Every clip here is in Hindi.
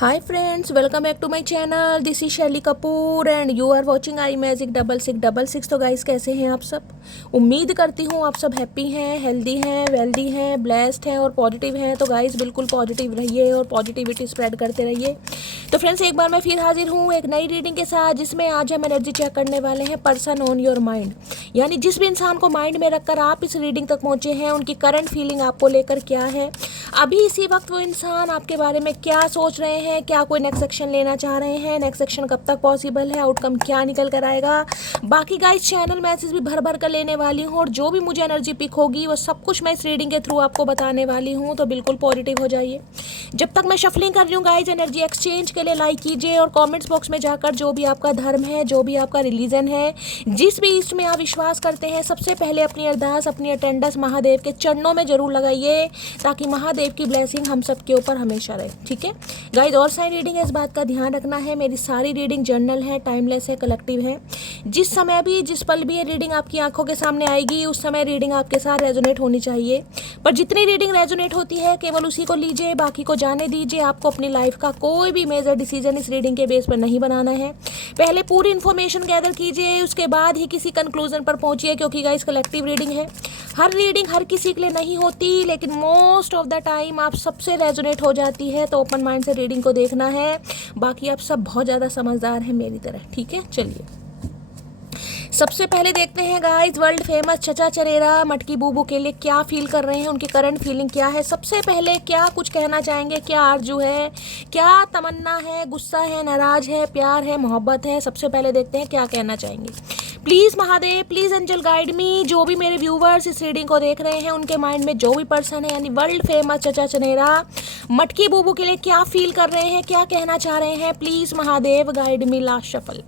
Hi friends, welcome back to my channel. This is Shaily Kapoor and you are watching I magic 6666। तो गाइस, कैसे हैं आप सब? उम्मीद करती हूँ आप सब हैप्पी हैं, हेल्दी हैं, वेल्दी हैं, ब्लेस्ड हैं और पॉजिटिव हैं। तो गाइस, बिल्कुल पॉजिटिव रहिए और पॉजिटिविटी स्प्रेड करते रहिए। तो फ्रेंड्स, एक बार मैं फिर हाजिर हूँ एक नई रीडिंग के साथ, जिसमें आज हम एनर्जी चेक करने वाले हैं पर्सन ऑन योर माइंड। यानी जिस भी इंसान को माइंड में रखकर आप इस रीडिंग तक पहुँचे हैं, उनकी करंट फीलिंग आपको लेकर क्या है, अभी इसी वक्त वो इंसान आपके बारे में क्या सोच रहे हैं, क्या कोई नेक्स्ट एक्शन लेना चाह रहे हैं, नेक्स्ट एक्शन कब तक पॉसिबल है, आउटकम क्या निकल कर आएगा। बाकी गाइस, चैनल मैसेज भी भर भर कर लेने वाली हूँ और जो भी मुझे एनर्जी पिक होगी वो सब कुछ मैं इस रीडिंग के थ्रू आपको बताने वाली हूँ। तो बिल्कुल पॉजिटिव हो जाइए। जब तक मैं शफलिंग कर रही हूँ गाइज, एनर्जी एक्सचेंज के लिए लाइक कीजिए और कॉमेंट्स बॉक्स में जाकर जो भी आपका धर्म है, जो भी आपका रिलीजन है, जिस भी ईस्ट में आप विश्वास करते हैं, सबसे पहले अपनी अरदास, अपनी अटेंडेंस महादेव के चरणों में जरूर लगाइए, ताकि महादेव की ब्लेसिंग हम सब के ऊपर हमेशा रहे। ठीक है गाइज, और सारी रीडिंग है, इस बात का ध्यान रखना है। मेरी सारी रीडिंग जर्नल है, टाइमलेस है, कलेक्टिव है। जिस समय भी, जिस पल भी ये रीडिंग आपकी आंखों के सामने आएगी, उस समय रीडिंग आपके साथ रेजोनेट होनी चाहिए। पर जितनी रीडिंग रेजोनेट होती है, केवल उसी को लीजिए, बाकी को जाने दीजिए। आपको अपनी लाइफ का कोई भी मेजर डिसीजन इस रीडिंग के बेस पर नहीं बनाना है। पहले पूरी इन्फॉर्मेशन गैदर कीजिए, उसके बाद ही किसी कंक्लूजन पर पहुंचिए, क्योंकि गाइस कलेक्टिव रीडिंग है। हर रीडिंग हर किसी के लिए नहीं होती, लेकिन मोस्ट ऑफ द टाइम आप सबसे रेजोनेट हो जाती है। तो ओपन माइंड से रीडिंग को देखना है। बाकी आप सब बहुत ज़्यादा समझदार हैं मेरी तरह। ठीक है, चलिए सबसे पहले देखते हैं गाइस, वर्ल्ड फेमस चचा चरेरा मटकी बूबू के लिए क्या फील कर रहे हैं, उनकी करंट फीलिंग क्या है। सबसे पहले क्या कुछ कहना चाहेंगे, क्या आरजू है, क्या तमन्ना है, गुस्सा है, नाराज है, प्यार है, मोहब्बत है। सबसे पहले देखते हैं क्या कहना चाहेंगे। Please Mahadev, please angel guide me. जो भी मेरे व्यूवर्स इस रीडिंग को देख रहे हैं, उनके माइंड में जो भी पर्सन है, यानी वर्ल्ड फेमस चचा चनेरा मटकी बूबू के लिए क्या फील कर रहे हैं, क्या कहना चाह रहे हैं, please Mahadev guide me. Last shuffle.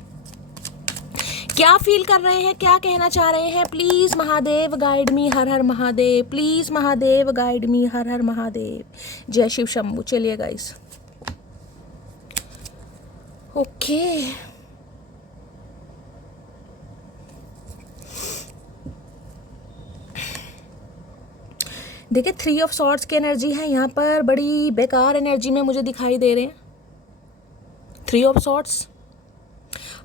क्या फील कर रहे हैं, क्या कहना चाह रहे हैं, please Mahadev guide me. Har Har Mahadev. Please Mahadev guide me. Har Har Mahadev. जय शिव शंभू। चलिए गाइस, ओके देखिए, 3 ऑफ सॉर्ड्स की एनर्जी है यहाँ पर। बड़ी बेकार एनर्जी में मुझे दिखाई दे रहे हैं 3 ऑफ सॉर्ड्स।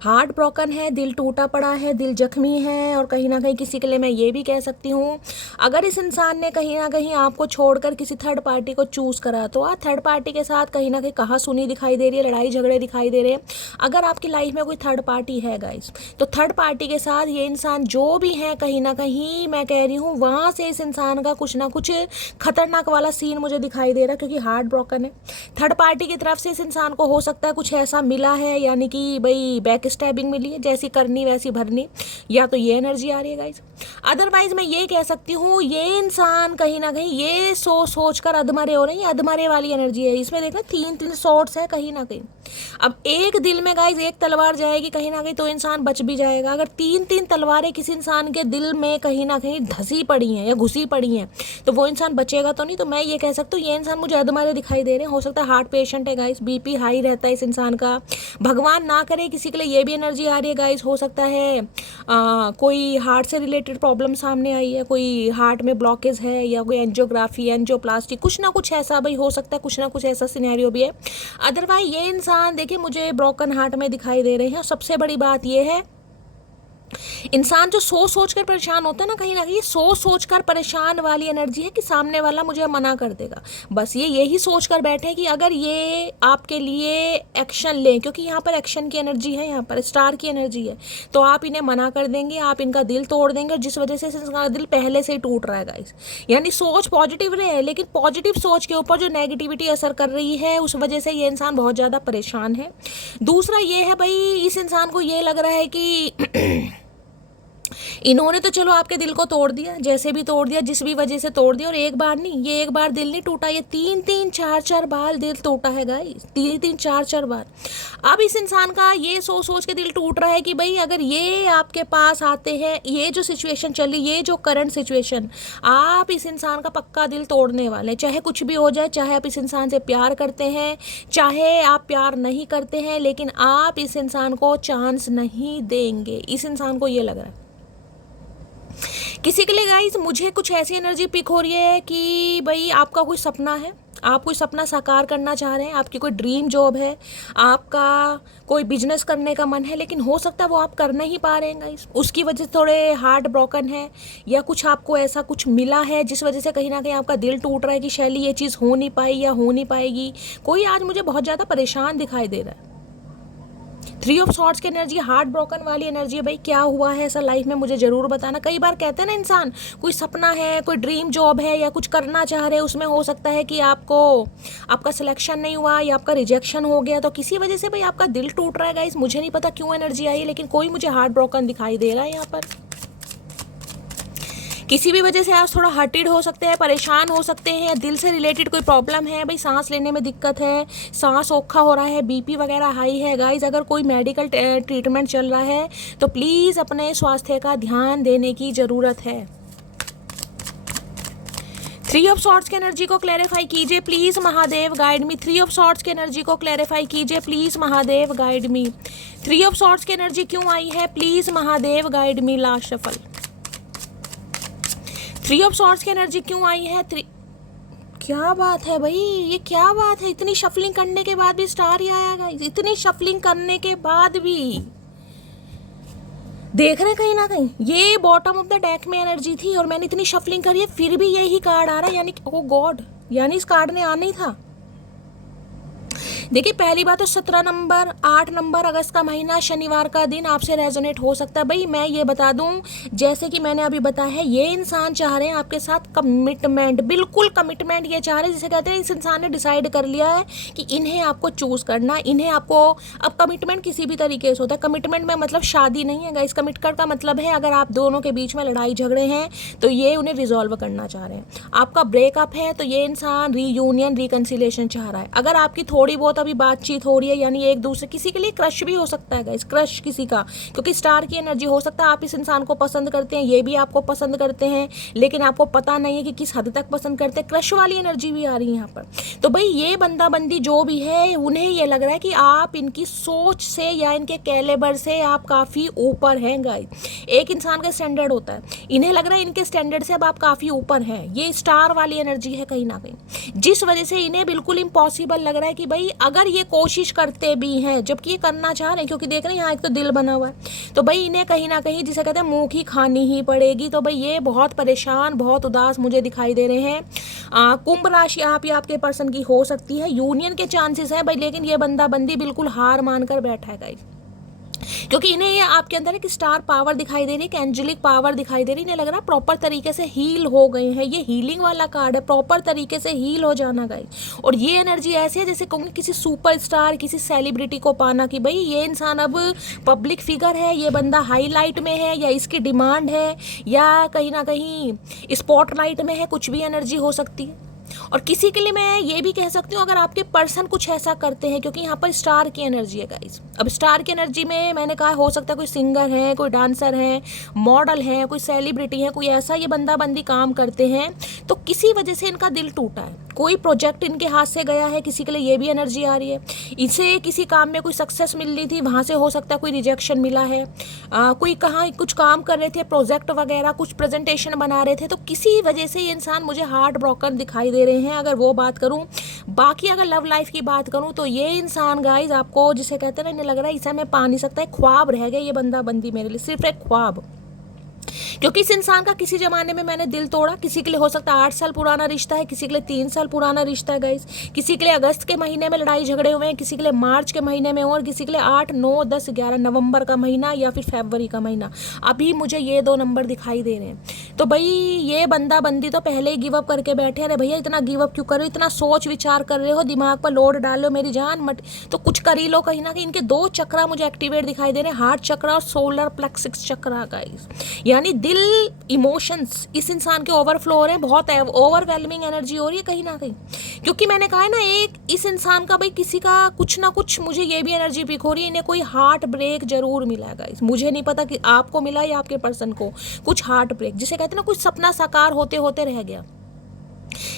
हार्ट ब्रोकन है, दिल टूटा पड़ा है, दिल जख्मी है। और कहीं ना कहीं किसी के लिए मैं ये भी कह सकती हूँ, अगर इस इंसान ने कहीं ना कहीं आपको छोड़कर किसी थर्ड पार्टी को चूज करा, तो आप थर्ड पार्टी के साथ कहीं ना कहीं कहा सुनी दिखाई दे रही है, लड़ाई झगड़े दिखाई दे रहे हैं। अगर आपकी लाइफ में कोई थर्ड पार्टी है गाइस, तो थर्ड पार्टी के साथ ये इंसान जो भी है, कहीं ना कहीं मैं कह रही हूँ वहाँ से इस इंसान का कुछ ना कुछ खतरनाक वाला सीन मुझे दिखाई दे रहा है, क्योंकि हार्ट ब्रोकन है। थर्ड पार्टी की तरफ से इस इंसान को हो सकता है कुछ ऐसा मिला है, यानी कि भाई बैक स्टैबिंग मिली है, जैसी करनी वैसी भरनी, या तो ये एनर्जी आ रही है गाइस। अदरवाइज मैं ये कह सकती हूँ, ये इंसान कहीं ना कहीं ये सोच कर अधमरे हो रहे हैं। अधमरे वाली एनर्जी है इसमें। देखना 3 शॉट्स है कहीं ना कहीं। अब एक दिल में गाइस एक तलवार जाएगी कहीं ना कहीं, तो इंसान बच भी जाएगा। अगर 3 तलवारें किसी इंसान के दिल में कहीं ना कहीं धसी पड़ी हैं या घुसी पड़ी हैं, तो वो इंसान बचेगा तो नहीं। तो मैं ये कह सकती हूँ, ये इंसान मुझे अधमरे दिखाई दे रहे हैं। हो सकता है हार्ट पेशेंट है गाइस, बीपी हाई रहता है इस इंसान का। भगवान ना करे किसी के लिए ये भी एनर्जी आ रही है गाइस। हो सकता है कोई हार्ट से रिलेटेड प्रॉब्लम सामने आई है, कोई हार्ट में ब्लॉकेज है, या कोई एंजियोग्राफी, एंजियोप्लास्टी, कुछ ना कुछ ऐसा भाई हो सकता है, कुछ ना कुछ ऐसा सिनेरियो भी है। अदरवाइज ये इंसान देखिए मुझे ब्रोकन हार्ट में दिखाई दे रहे हैं। और सबसे बड़ी बात ये है, इंसान जो सोच कर परेशान होता है ना, कहीं ना कहीं सोच कर परेशान वाली एनर्जी है कि सामने वाला मुझे मना कर देगा। बस ये यही सोच कर बैठे कि अगर ये आपके लिए एक्शन लें, क्योंकि यहाँ पर एक्शन की एनर्जी है, यहाँ पर स्टार की एनर्जी है, तो आप इन्हें मना कर देंगे, आप इनका दिल तोड़ देंगे, जिस वजह से इसका दिल पहले से ही टूट रहा है गाइस। यानी सोच पॉजिटिव रहे, लेकिन पॉजिटिव सोच के ऊपर जो नेगेटिविटी असर कर रही है, उस वजह से ये इंसान बहुत ज़्यादा परेशान है। दूसरा ये है भाई, इस इंसान को ये लग रहा है कि इन्होंने तो चलो आपके दिल को तोड़ दिया, जैसे भी तोड़ दिया, जिस भी वजह से तोड़ दिया। और एक बार नहीं, ये एक बार दिल नहीं टूटा, ये 3-4 बार दिल टूटा है गाइस। 3-4 बार। अब इस इंसान का ये सोच के दिल टूट रहा है कि भाई अगर ये आपके पास आते हैं, ये जो सिचुएशन चल रही, ये जो करंट सिचुएशन, आप इस इंसान का पक्का दिल तोड़ने वाले, चाहे कुछ भी हो जाए। चाहे आप इस इंसान से प्यार करते हैं, चाहे आप प्यार नहीं करते हैं, लेकिन आप इस इंसान को चांस नहीं देंगे। इस इंसान को ये लग रहा है। किसी के लिए गाइस मुझे कुछ ऐसी एनर्जी पिक हो रही है कि भाई आपका कोई सपना है, आप कोई सपना साकार करना चाह रहे हैं, आपकी कोई ड्रीम जॉब है, आपका कोई बिजनेस करने का मन है, लेकिन हो सकता है वो आप कर नहीं पा रहे हैं गाइस, उसकी वजह से थोड़े हार्ट ब्रोकन है, या कुछ आपको ऐसा कुछ मिला है जिस वजह से कहीं ना कहीं आपका दिल टूट रहा है कि शैली ये चीज़ हो नहीं पाई या हो नहीं पाएगी। कोई आज मुझे बहुत ज़्यादा परेशान दिखाई दे रहा है। 3 ऑफ सॉर्ड्स की एनर्जी हार्ट ब्रोकन वाली एनर्जी है। भाई क्या हुआ है ऐसा लाइफ में, मुझे जरूर बताना। कई बार कहते हैं ना इंसान, कोई सपना है, कोई ड्रीम जॉब है या कुछ करना चाह रहे हैं, उसमें हो सकता है कि आपका सिलेक्शन नहीं हुआ या आपका रिजेक्शन हो गया, तो किसी वजह से भाई आपका दिल टूट रहा है गाइस। मुझे नहीं पता क्यों एनर्जी आई है, लेकिन कोई मुझे हार्ट ब्रोकन दिखाई दे रहा है यहाँ पर। किसी भी वजह से आज थोड़ा हर्टेड हो सकते हैं, परेशान हो सकते हैं, दिल से रिलेटेड कोई प्रॉब्लम है, भाई सांस लेने में दिक्कत है, सांस औखा हो रहा है, बीपी वगैरह हाई है गाइज। अगर कोई मेडिकल ट्रीटमेंट चल रहा है तो प्लीज़ अपने स्वास्थ्य का ध्यान देने की ज़रूरत है। 3 ऑफ सॉर्ड्स की एनर्जी को क्लैरिफाई कीजिए please Mahadev, guide me. 3 of swords की एनर्जी को क्लैरिफाई कीजिए please Mahadev, guide me. 3 of swords की एनर्जी क्यों आई है please Mahadev, guide me. Last shuffle. 3 of swords की एनर्जी क्यों आई है? क्या बात है भाई, ये क्या बात है? इतनी शफलिंग करने के बाद भी स्टार ही आया गाइस, इतनी शफलिंग करने के बाद भी देख रहे कहीं ना कहीं ये बॉटम ऑफ द डेक में एनर्जी थी और मैंने इतनी शफलिंग करी है फिर भी यही कार्ड आ रहा है, यानी ओ गॉड, यानी इस कार्ड ने आना ही था। देखिए पहली बात तो 17 नंबर 8 नंबर अगस्त का महीना शनिवार का दिन आपसे रेजोनेट हो सकता है। भाई मैं ये बता दूं, जैसे कि मैंने अभी बताया है, ये इंसान चाह रहे हैं आपके साथ कमिटमेंट, बिल्कुल कमिटमेंट ये चाह रहे हैं, जिसे कहते हैं इस इंसान ने डिसाइड कर लिया है कि इन्हें आपको चूज करना, इन्हें आपको। अब कमिटमेंट किसी भी तरीके से होता है, कमिटमेंट में मतलब शादी नहीं है गाइस। कमिटमेंट का मतलब है अगर आप दोनों के बीच में लड़ाई झगड़े हैं तो ये उन्हें रिजॉल्व करना चाह रहे हैं। आपका ब्रेकअप है तो ये इंसान रीयूनियन रिकन्सिलेशन चाह रहा है। अगर आपकी थोड़ी बहुत अभी बातचीत हो रही है, यानी एक दूसरे, किसी के लिए क्रश भी हो सकता है गाइस, क्रश किसी का, क्योंकि स्टार की एनर्जी हो सकता है आप इस इंसान को पसंद करते हैं, ये भी आपको पसंद करते हैं, लेकिन आपको पता नहीं है कि किस हद तक पसंद करते हैं। क्रश वाली एनर्जी भी आ रही है यहाँ पर। तो भाई ये बंदा बंदी जो भी है, उन्हें ये लग रहा है कि आप इनकी सोच से या इनके कैलेबर से आप काफ़ी ऊपर हैं गाइस। एक इंसान का स्टैंडर्ड होता है, इन्हें लग रहा है इनके स्टैंडर्ड से अब आप काफ़ी ऊपर हैं। ये स्टार वाली एनर्जी है कहीं ना कहीं, जिस वजह से इन्हें बिल्कुल इम्पॉसिबल लग रहा है कि भाई अगर ये कोशिश करते भी हैं, जबकि ये करना चाह रहे हैं, क्योंकि देख रहे हैं यहाँ एक तो दिल बना हुआ है, तो भाई इन्हें कहीं ना कहीं जिसे कहते हैं मुँह की खानी ही पड़ेगी। तो भाई ये बहुत परेशान, बहुत उदास मुझे दिखाई दे रहे हैं। कुंभ राशि आप या आपके पर्सन की हो सकती है, यूनियन के चांसेस हैं भाई, लेकिन ये बंदा बंदी बिल्कुल हार मानकर बैठा है गाइस, क्योंकि इन्हें ये आपके अंदर एक स्टार पावर दिखाई दे रही है, एक एंजेलिक पावर दिखाई दे रही है। इन्हें लग रहा है प्रॉपर तरीके से हील हो गए हैं। ये हीलिंग वाला कार्ड है, प्रॉपर तरीके से हील हो जाना गाइस। और ये एनर्जी ऐसी है जैसे कहूँगी किसी सुपरस्टार, किसी सेलिब्रिटी को पाना, कि भाई ये इंसान अब पब्लिक फिगर है, ये बंदा हाईलाइट में है, या इसकी डिमांड है, या कहीं ना कहीं स्पॉटलाइट में है, कुछ भी एनर्जी हो सकती है। और किसी के लिए मैं ये भी कह सकती हूँ अगर आपके पर्सन कुछ ऐसा करते हैं, क्योंकि यहाँ पर स्टार की एनर्जी है गाइस। अब स्टार की एनर्जी में मैंने कहा हो सकता है कोई सिंगर है, कोई डांसर है, मॉडल है, कोई सेलिब्रिटी है, कोई ऐसा ये बंदा बंदी काम करते हैं, तो किसी वजह से इनका दिल टूटा है, कोई प्रोजेक्ट इनके हाथ से गया है, किसी के लिए ये भी एनर्जी आ रही है। इसे किसी काम में कोई सक्सेस मिल रही थी, वहाँ से हो सकता है कोई रिजेक्शन मिला है। कोई कहाँ कुछ काम कर रहे थे, प्रोजेक्ट वगैरह, कुछ प्रेजेंटेशन बना रहे थे, तो किसी वजह से ये इंसान मुझे हार्ट ब्रोकन दिखाई दे रहे हैं, अगर वो बात करूं। बाकी अगर लव लाइफ की बात करूं तो ये इंसान गाइज आपको जिसे कहते हैं ना, इन्हें लग रहा है इसे मैं पा नहीं सकता, एक ख्वाब रह गया ये बंदा बंदी मेरे लिए, सिर्फ एक ख्वाब। क्योंकि इस इंसान का किसी जमाने में मैंने दिल तोड़ा, किसी के लिए हो सकता है 8 साल पुराना रिश्ता है, किसी के लिए 3 साल पुराना रिश्ता है गाइस, किसी के लिए अगस्त के महीने में लड़ाई झगड़े हुए हैं, किसी के लिए मार्च के महीने में, और किसी के लिए 8, 9, 10, 11 नवंबर का महीना या फिर फरवरी का महीना। अभी मुझे ये 2 नंबर दिखाई दे रहे हैं। तो भाई ये बंदा बंदी तो पहले ही गिव अप करके बैठे। अरे भैया इतना गिव अप क्यों कर रहे हो, इतना सोच विचार कर रहे हो, दिमाग पर लोड डाल लो, मेरी जान मत, तो कुछ कर ही लो कहीं ना कहीं। इनके 2 चक्रा मुझे एक्टिवेट दिखाई दे रहे हैं, हार्ट चक्रा और सोलर प्लेक्सिस चक्रा गाइस, यानी दिल, इमोशंस इस इंसान के ओवरफ्लो हो रहे हैं, बहुत ओवरवेलमिंग एनर्जी हो रही है कहीं ना कहीं। क्योंकि मैंने कहा है ना, एक इस इंसान का भाई किसी का कुछ ना कुछ, मुझे ये भी एनर्जी पिक हो रही है, इन्हें कोई हार्ट ब्रेक जरूर मिला है गाइस। मुझे नहीं पता कि आपको मिला या आपके पर्सन को कुछ हार्ट ब्रेक, जिसे कहते हैं ना कुछ सपना साकार होते होते रह गया।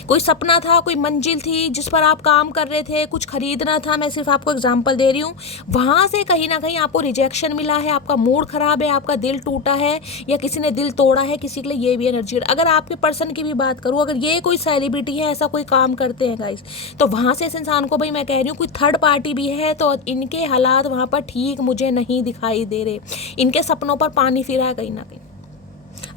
कोई सपना था, कोई मंजिल थी जिस पर आप काम कर रहे थे, कुछ खरीदना था, मैं सिर्फ आपको एग्जांपल दे रही हूँ, वहाँ से कहीं ना कहीं आपको रिजेक्शन मिला है, आपका मूड खराब है, आपका दिल टूटा है या किसी ने दिल तोड़ा है किसी के लिए, ये भी एनर्जी। अगर आपके पर्सन की भी बात करूँ, अगर ये कोई सेलिब्रिटी है, ऐसा कोई काम करते हैं गाइस, तो वहाँ से इस इंसान को, भाई मैं कह रही हूँ, कोई थर्ड पार्टी भी है तो इनके हालात वहाँ पर ठीक मुझे नहीं दिखाई दे रहे, इनके सपनों पर पानी फिरा है कहीं ना कहीं।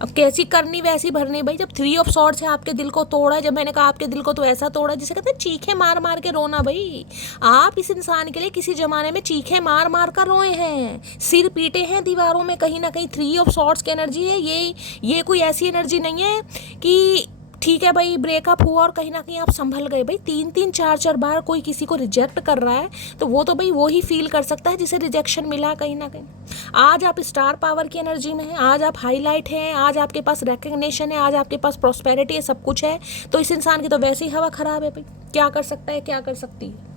अब कैसी करनी वैसी भरनी भाई, जब 3 ऑफ सॉर्ड्स है, आपके दिल को तोड़ा है, जब मैंने कहा आपके दिल को तो ऐसा तोड़ा जिसे कहते हैं चीखे मार मार के रोना। भाई आप इस इंसान के लिए किसी जमाने में चीखे मार मार कर रोए हैं, सिर पीटे हैं दीवारों में, कहीं ना कहीं 3 ऑफ सॉर्ड्स की एनर्जी है ये कोई ऐसी एनर्जी नहीं है कि ठीक है भाई ब्रेकअप हुआ और कहीं ना कहीं आप संभल गए। भाई 3-3 4-4 बार कोई किसी को रिजेक्ट कर रहा है तो वो तो भाई वो ही फील कर सकता है जिसे रिजेक्शन मिला कहीं ना कहीं। आज आप स्टार पावर की एनर्जी में हैं, आज आप हाईलाइट हैं, आज आपके पास रिकग्निशन है, आज आपके पास प्रॉस्पेरिटी है, सब कुछ है। तो इस इंसान की तो वैसे ही हवा खराब है भाई, क्या कर सकता है, क्या कर सकती है।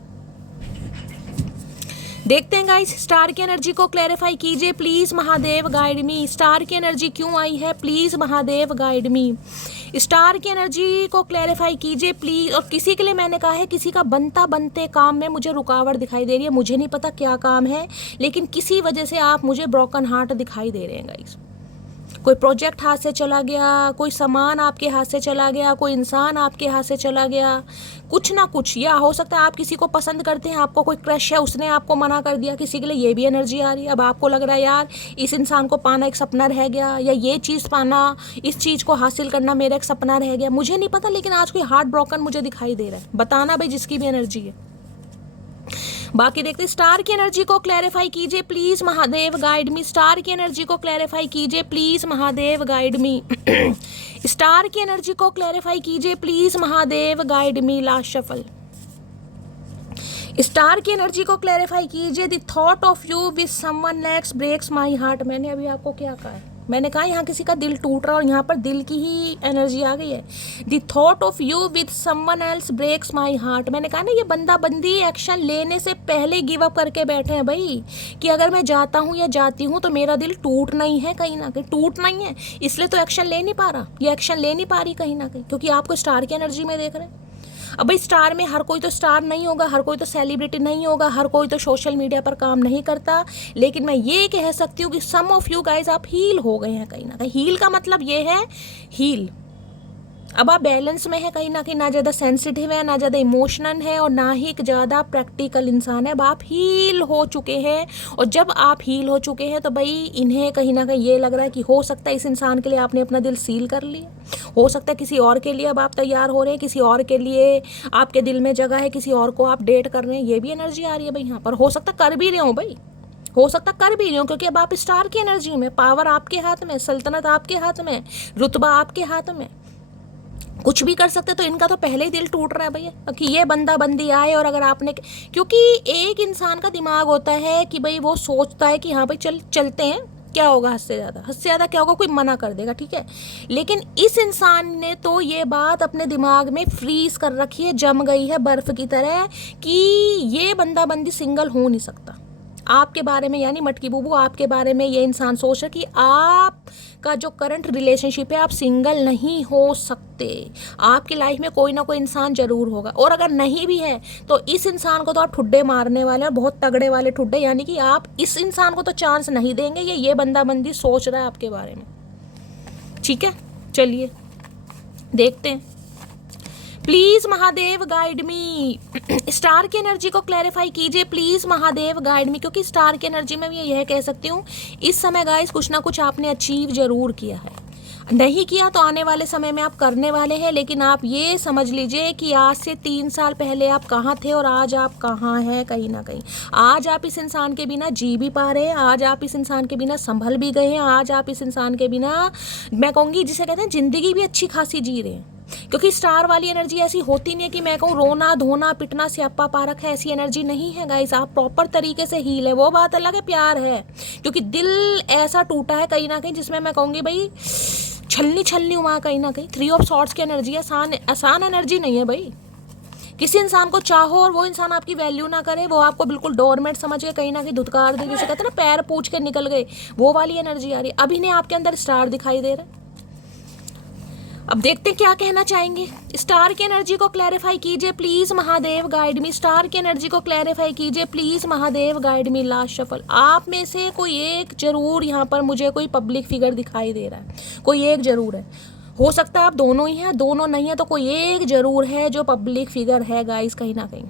देखते हैं गाइस, स्टार की एनर्जी को क्लैरिफाई कीजिए please Mahadev guide me. Star की एनर्जी क्यों आई है, please Mahadev guide me. Star की एनर्जी को क्लैरिफाई कीजिए प्लीज। और किसी के लिए मैंने कहा है, किसी का बनते काम में मुझे रुकावट दिखाई दे रही है, मुझे नहीं पता क्या काम है, लेकिन किसी वजह से आप मुझे ब्रोकन हार्ट दिखाई दे रहे हैं गाइस। कोई प्रोजेक्ट हाथ से चला गया, कोई सामान आपके हाथ से चला गया, कोई इंसान आपके हाथ से चला गया, कुछ ना कुछ। या हो सकता है आप किसी को पसंद करते हैं, आपको कोई क्रश है, उसने आपको मना कर दिया, किसी के लिए ये भी एनर्जी आ रही है। अब आपको लग रहा है यार इस इंसान को पाना एक सपना रह गया, या ये चीज़ पाना, इस चीज़ को हासिल करना मेरा एक सपना रह गया, मुझे नहीं पता, लेकिन आज कोई हार्ट ब्रोकन मुझे दिखाई दे रहा है। बताना भाई जिसकी भी एनर्जी है। बाकी देखते, स्टार की एनर्जी को क्लैरिफाई कीजिए please Mahadev guide me. Star की एनर्जी को क्लैरिफाई कीजिए please Mahadev guide me. Star की एनर्जी को क्लैरिफाई कीजिए please Mahadev guide me. Last shuffle. Star की एनर्जी को क्लैरिफाई कीजिए। The thought of you with someone else breaks my heart. मैंने अभी आपको क्या कहा है, मैंने कहा यहाँ किसी का दिल टूट रहा और यहाँ पर दिल की ही एनर्जी आ गई है। The thought of you with someone else breaks my heart. मैंने कहा ना, ये बंदा बंदी एक्शन लेने से पहले गिव अप करके बैठे हैं भाई, कि अगर मैं जाता हूँ या जाती हूँ तो मेरा दिल टूट नहीं है, कहीं ना कहीं टूट नहीं है, इसलिए तो एक्शन ले नहीं पा रहा, ये एक्शन ले नहीं पा रही कहीं ना कहीं, क्योंकि आपको स्टार की एनर्जी में देख रहे हैं। अब भाई स्टार में हर कोई तो स्टार नहीं होगा, हर कोई तो सेलिब्रिटी नहीं होगा, हर कोई तो सोशल मीडिया पर काम नहीं करता, लेकिन मैं ये कह सकती हूँ कि सम ऑफ यू गाइज आप हील हो गए हैं कहीं ना कहीं। हील का मतलब ये है हील, अब आप बैलेंस में है कहीं ना कहीं, ना ज़्यादा सेंसिटिव है, ना ज़्यादा इमोशनल है, और ना ही ज़्यादा प्रैक्टिकल इंसान है। अब आप हील हो चुके हैं, और जब आप हील हो चुके हैं तो भाई इन्हें कहीं ना कहीं ये लग रहा है कि हो सकता है इस इंसान के लिए आपने अपना दिल सील कर लिया, हो सकता है किसी और के लिए अब आप तैयार हो रहे हैं, किसी और के लिए आपके दिल में जगह है, किसी और को आप डेट कर रहे हैं, ये भी एनर्जी आ रही है भाई यहाँ पर। हो सकता कर भी रहे हो भाई, हो सकता कर भी रहे हो, क्योंकि अब आप स्टार की एनर्जी में, पावर आपके हाथ में, सल्तनत आपके हाथ में, रुतबा आपके हाथ में, कुछ भी कर सकते। तो इनका तो पहले ही दिल टूट रहा है भैया कि ये बंदा बंदी आए, और अगर आपने, क्योंकि एक इंसान का दिमाग होता है कि भाई वो सोचता है कि हाँ भाई चलते हैं, क्या होगा, हद से ज़्यादा क्या होगा, कोई मना कर देगा, ठीक है। लेकिन इस इंसान ने तो ये बात अपने दिमाग में फ्रीज कर रखी है, जम गई है बर्फ की तरह, कि ये बंदा बंदी सिंगल हो नहीं सकता। आपके बारे में, यानी मटकी बूबू, आपके बारे में ये इंसान सोच रहा कि आपका जो करंट रिलेशनशिप है, आप सिंगल नहीं हो सकते, आपकी लाइफ में कोई ना कोई इंसान जरूर होगा, और अगर नहीं भी है तो इस इंसान को तो आप ठुड्डे मारने वाले हैं, बहुत तगड़े वाले ठुड्डे, यानी कि आप इस इंसान को तो चांस नहीं देंगे, ये बंदा बंदी सोच रहा है आपके बारे में, ठीक है। चलिए देखते हैं, please Mahadev guide me. Star की एनर्जी को क्लैरिफाई कीजिए प्लीज महादेव गाइड मी, क्योंकि स्टार की एनर्जी में भी यह कह सकती हूँ, इस समय गाइस कुछ ना कुछ आपने अचीव जरूर किया है, नहीं किया तो आने वाले समय में आप करने वाले हैं। लेकिन आप ये समझ लीजिए कि आज से 3 साल पहले आप कहाँ थे और आज आप कहाँ हैं, कहीं ना कहीं आज आप इस इंसान के बिना जी भी पा रहे हैं, आज आप इस इंसान के बिना संभल भी गए हैं, आज आप इस इंसान के बिना, मैं कहूँगी जिसे कहते हैं जिंदगी भी अच्छी खासी जी रहे हैं। क्योंकि स्टार वाली एनर्जी ऐसी होती नहीं है कि मैं कहूँ रोना धोना पिटना स्यापा पारक है, ऐसी एनर्जी नहीं है गाइस। आप प्रॉपर तरीके से हील है, वो बात अलग है, प्यार है, क्योंकि दिल ऐसा टूटा है कहीं ना कहीं जिसमें मैं कहूँगी भाई छलनी वहाँ कहीं ना कहीं 3 ऑफ सॉर्ड्स की एनर्जी है। आसान एनर्जी नहीं है भाई। किसी इंसान को चाहो और वो इंसान आपकी वैल्यू ना करे, वो आपको बिल्कुल डोरमेट समझ के कहीं ना कहीं धुतकार दे, जैसे कहते हैं ना पैर पूछ के निकल गए, वो वाली एनर्जी आ रही है। अभी ने आपके अंदर स्टार दिखाई दे रहा है। अब देखते हैं क्या कहना चाहेंगे। स्टार की एनर्जी को क्लैरिफाई कीजिए please Mahadev, guide me. Star की एनर्जी को क्लैरिफाई कीजिए please Mahadev, guide me. Last shuffle. आप में से कोई एक जरूर यहाँ पर मुझे कोई पब्लिक फिगर दिखाई दे रहा है, कोई एक जरूर है। हो सकता है आप दोनों ही हैं, दोनों नहीं है तो कोई एक जरूर है जो पब्लिक फिगर है गाइस, कहीं ना कहीं।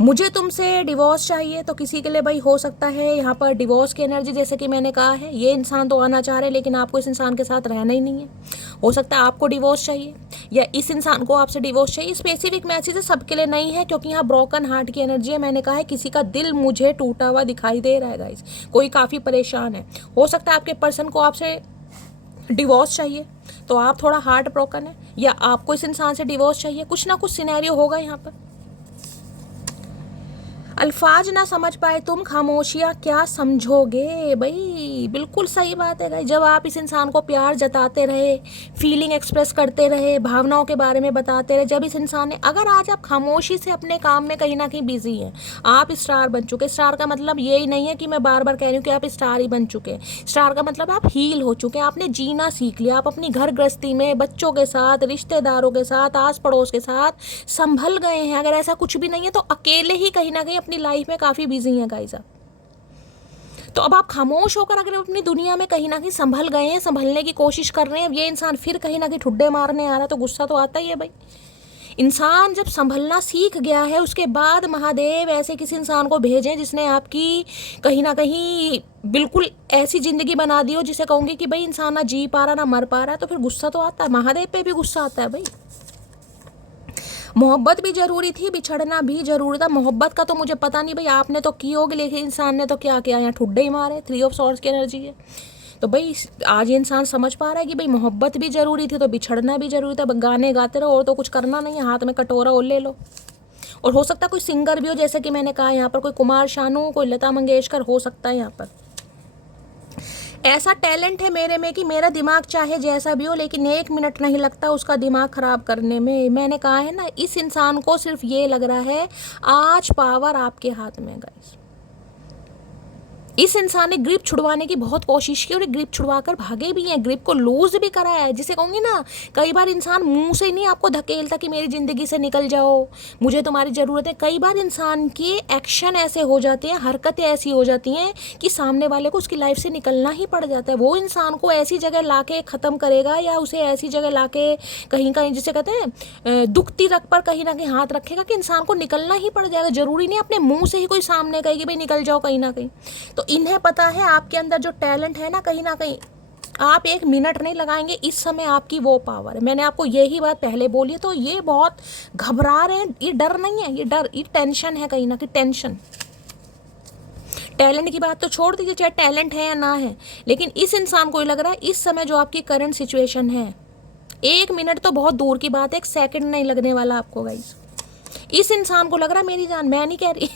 मुझे तुमसे डिवोर्स चाहिए, तो किसी के लिए भाई हो सकता है यहाँ पर डिवोर्स की एनर्जी, जैसे कि मैंने कहा है ये इंसान तो आना चाह रहे हैं लेकिन आपको इस इंसान के साथ रहना ही नहीं है। हो सकता है आपको डिवोर्स चाहिए या इस इंसान को आपसे डिवोर्स चाहिए। स्पेसिफिक मैसेज सबके लिए नहीं है क्योंकि यहाँ ब्रोकन हार्ट की एनर्जी है। मैंने कहा है किसी का दिल मुझे टूटा हुआ दिखाई दे रहा है गाइस, कोई काफ़ी परेशान है। हो सकता है आपके पर्सन को आपसे डिवोर्स चाहिए तो आप थोड़ा हार्ट ब्रोकन है, या आपको इस इंसान से डिवोर्स चाहिए। कुछ ना कुछ सिनेरियो होगा यहाँ पर। अल्फाज ना समझ पाए तुम, खामोशियाँ क्या समझोगे। भाई बिल्कुल सही बात है भाई। जब आप इस इंसान को प्यार जताते रहे, फीलिंग एक्सप्रेस करते रहे, भावनाओं के बारे में बताते रहे, जब इस इंसान ने, अगर आज आप खामोशी से अपने काम में कहीं ना कहीं बिजी हैं, आप स्टार बन चुके। स्टार का मतलब यही नहीं है कि मैं बार बार कह रही हूँ कि आप स्टार ही बन चुके। स्टार का मतलब आप हील हो चुके, आपने जीना सीख लिया। आप अपनी घर गृहस्थी में बच्चों के साथ, रिश्तेदारों के साथ, आस पड़ोस के साथ संभल गए हैं। अगर ऐसा कुछ भी नहीं है तो अकेले ही कहीं ना कहीं अपनी लाइफ में काफ़ी बिजी हैं गाइस आप। तो अब आप खामोश होकर अगर अपनी दुनिया में कहीं ना कहीं संभल गए हैं, संभलने की कोशिश कर रहे हैं, अब ये इंसान फिर कहीं ना कहीं ठुड्डे मारने आ रहा है तो गुस्सा तो आता ही है भाई। इंसान जब संभलना सीख गया है उसके बाद महादेव ऐसे किसी इंसान को भेजें जिसने आपकी कहीं ना कहीं बिल्कुल ऐसी जिंदगी बना दी हो जिसे कहूँगी कि भाई इंसान ना जी पा रहा ना मर पा रहा है, तो फिर गुस्सा तो आता है। महादेव पे भी गुस्सा आता है भाई। मोहब्बत भी जरूरी थी, बिछड़ना भी जरूरी था। मोहब्बत का तो मुझे पता नहीं भाई, आपने तो की होगी लेकिन इंसान ने तो क्या किया, यहाँ ठुड्डे ही मारे। 3 ऑफ सॉर्ड्स की एनर्जी है। तो भाई आज ये इंसान समझ पा रहा है कि भाई मोहब्बत भी जरूरी थी तो बिछड़ना भी जरूरी था। गाने गाते रहो और तो कुछ करना नहीं है, हाथ में कटोरा और ले लो। और हो सकता है कोई सिंगर भी हो, जैसे कि मैंने कहा यहाँ पर कोई कुमार शानू, कोई लता मंगेशकर हो सकता है। यहाँ पर ऐसा टैलेंट है मेरे में कि मेरा दिमाग चाहे जैसा भी हो लेकिन 1 मिनट नहीं लगता उसका दिमाग खराब करने में। मैंने कहा है ना, इस इंसान को सिर्फ ये लग रहा है आज पावर आपके हाथ में गाइस। इस इंसान ने ग्रिप छुड़वाने की बहुत कोशिश की और ग्रिप छुड़वाकर भागे भी हैं, ग्रिप को लूज भी कराया है। जिसे कहूँगी ना, कई बार इंसान मुंह से नहीं आपको धकेलता कि मेरी ज़िंदगी से निकल जाओ, मुझे तुम्हारी ज़रूरत है। कई बार इंसान के एक्शन ऐसे हो जाते हैं, हरकतें ऐसी हो जाती हैं कि सामने वाले को उसकी लाइफ से निकलना ही पड़ जाता है। वो इंसान को ऐसी जगह ला के ख़त्म करेगा या उसे ऐसी जगह ला के कहीं कहीं जिसे कहते हैं दुखती रख पर कहीं ना कहीं हाथ रखेगा कि इंसान को निकलना ही पड़ जाएगा। ज़रूरी नहीं अपने मुँह से ही कोई सामने कहे कि भाई निकल जाओ कहीं ना कहीं। तो इन्हें पता है आपके अंदर जो टैलेंट है ना कहीं आप 1 मिनट नहीं लगाएंगे, इस समय आपकी वो पावर है। मैंने आपको यही बात पहले बोली है। तो ये बहुत घबरा रहे हैं, ये डर नहीं है, ये डर, ये टेंशन है कहीं ना कहीं, टेंशन। टैलेंट की बात तो छोड़ दीजिए, चाहे टैलेंट है या ना है, लेकिन इस इंसान को ही लग रहा है इस समय जो आपकी करंट सिचुएशन है, 1 मिनट तो बहुत दूर की बात है, 1 सेकंड नहीं लगने वाला आपको गाइस। इस इंसान को लग रहा है मेरी जान, मैं नहीं कह रही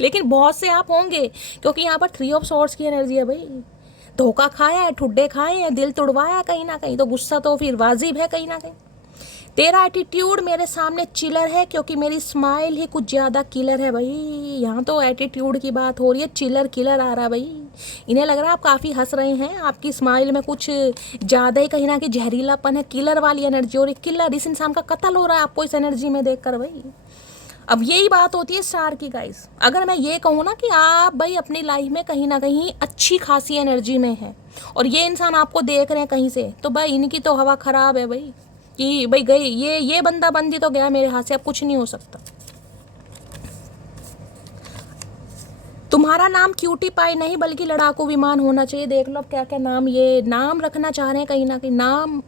लेकिन बहुत से आप होंगे क्योंकि यहाँ पर 3 ऑफ सॉर्ड्स की एनर्जी है भाई। धोखा खाया है, ठुड्डे खाए हैं, दिल तोड़वाया कहीं ना कहीं, तो गुस्सा तो फिर वाजिब है कहीं ना कहीं। तेरा एटीट्यूड मेरे सामने चिलर है क्योंकि मेरी स्माइल ही कुछ ज़्यादा किलर है भाई। यहाँ तो एटीट्यूड की बात हो रही है, चिलर किलर आ रहा है भाई। इन्हें लग रहा है आप काफ़ी हंस रहे हैं, आपकी स्माइल में कुछ ज़्यादा ही कहीं ना कहीं जहरीलापन है, किलर वाली एनर्जी। और किलर, इस इंसान का कत्ल हो रहा है आपको इस एनर्जी में देख कर भाई। अब यही बात होती है स्टार की गाइस। अगर मैं ये कहूँ ना कि आप भाई अपनी लाइफ में कहीं ना कहीं अच्छी खासी एनर्जी में है और ये इंसान आपको देख रहे हैं कहीं से, तो भाई इनकी तो हवा खराब है भाई कि भाई गई ये बंदा बंदी तो गया मेरे हाथ से, अब कुछ नहीं हो सकता। तुम्हारा नाम क्यूटी पाई नहीं बल्कि लड़ाकू विमान होना चाहिए। देख लो अब क्या क्या नाम ये नाम रखना चाह रहे हैं, कहीं ना कहीं नाम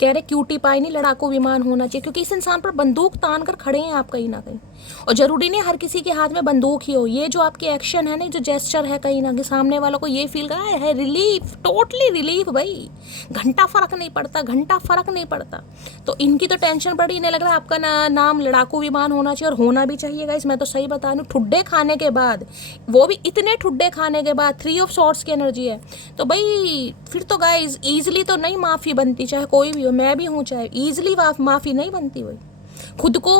कह रहे क्यूटी पाई नहीं लड़ाकू विमान होना चाहिए, क्योंकि इस इंसान पर बंदूक तान कर खड़े हैं आप कहीं ना कहीं। और जरूरी नहीं हर किसी के हाथ में बंदूक ही हो। ये जो आपके एक्शन है ना, जो जेस्चर है कहीं ना कहीं सामने वालों को ये फील करा है रिलीफ, टोटली रिलीफ भाई। घंटा फर्क नहीं पड़ता, घंटा फर्क नहीं पड़ता। तो इनकी तो टेंशन पड़ी, इन्हें लग रहा है आपका नाम लड़ाकू विमान होना चाहिए, और होना भी चाहिए गाइस। मैं तो सही बता रही हूँ, ठुड्डे खाने के बाद, वो भी इतने ठुड्डे खाने के बाद, 3 ऑफ सॉर्ड्स की एनर्जी है, तो भाई फिर तो गाइस ईजिली तो नहीं माफ़ी बनती, चाहे कोई भी हो, मैं भी हूँ, चाहे ईजिली माफ़ी नहीं बनती भाई। खुद को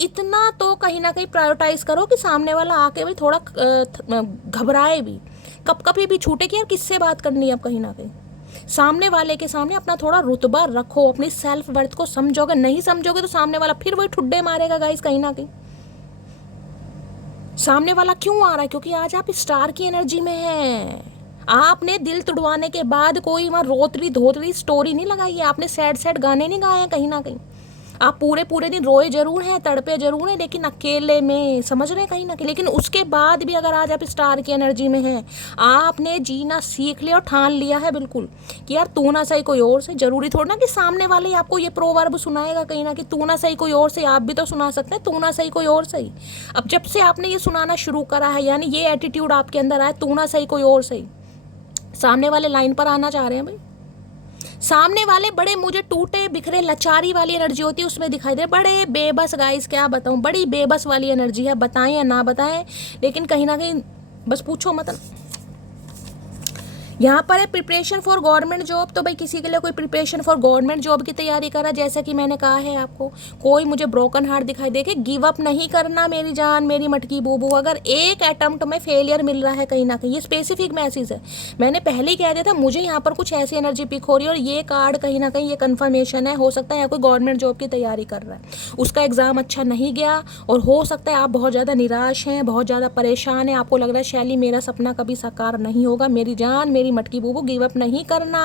इतना तो कहीं ना कहीं प्रायोरिटाइज करो कि सामने वाला आके भाई थोड़ा घबराए भी, कभी भी छूटे कि यार किससे बात करनी है अब कहीं ना कहीं। सामने वाले के सामने अपना थोड़ा रुतबा रखो, अपनी सेल्फ वर्थ को समझोगे, नहीं समझोगे तो सामने वाला फिर वही ठुड्डे मारेगा गाइस कहीं ना कहीं। सामने वाला क्यों आ रहा है? क्योंकि आज आप स्टार की एनर्जी में हैं। आपने दिल तुड़वाने के बाद कोई वहां रोतरी धोतरी स्टोरी नहीं लगाई है, आपने सैड सैड गाने नहीं गाए हैं कहीं ना कहीं। आप पूरे पूरे दिन रोए जरूर हैं, तड़पे जरूर हैं, लेकिन अकेले में, समझ रहे हैं कहीं ना कहीं। लेकिन उसके बाद भी अगर आज आप स्टार की एनर्जी में हैं, आपने जीना सीख लिया और ठान लिया है बिल्कुल कि यार तू ना सही कोई और से। जरूरी थोड़ा ना कि सामने वाले ही आपको ये प्रोवर्ब सुनाएगा कहीं ना कि तू ना सही कोई और से, आप भी तो सुना सकते हैं तू ना सही कोई और सही। अब जब से आपने ये सुनाना शुरू करा है, यानी ये एटीट्यूड आपके अंदर आया, तू ना सही कोई और सही, सामने वाले लाइन पर आना चाह रहे हैं भाई। सामने वाले बड़े मुझे टूटे बिखरे लाचारी वाली एनर्जी होती है उसमें दिखाई दे, बड़े बेबस गाइस, क्या बताऊं, बड़ी बेबस वाली एनर्जी है, बताएं या ना बताएं, लेकिन कहीं ना कहीं बस पूछो मत। यहाँ पर है प्रिपरेशन फॉर गवर्नमेंट जॉब, तो भाई किसी के लिए कोई प्रिपरेशन फॉर गवर्नमेंट जॉब की तैयारी करा, जैसा कि मैंने कहा है आपको, कोई मुझे ब्रोकन हार्ट दिखाई दे के गिव अप नहीं करना मेरी जान, मेरी मटकी बूबू। अगर एक अटेम्प्ट में फेलियर मिल रहा है कहीं ना कहीं, ये स्पेसिफिक मैसेज है, मैंने पहले ही कह दिया था मुझे यहाँ पर कुछ ऐसी एनर्जी पिक हो रही है और ये कार्ड कहीं ना कहीं ये कन्फर्मेशन है। हो सकता है कोई गवर्नमेंट जॉब की तैयारी कर रहा है, उसका एग्जाम अच्छा नहीं गया, और हो सकता है आप बहुत ज़्यादा निराश हैं, बहुत ज़्यादा परेशान हैं, आपको लग रहा है शैली मेरा सपना कभी साकार नहीं होगा। मेरी जान मेरी मटकी बूबू, गिव अप नहीं करना।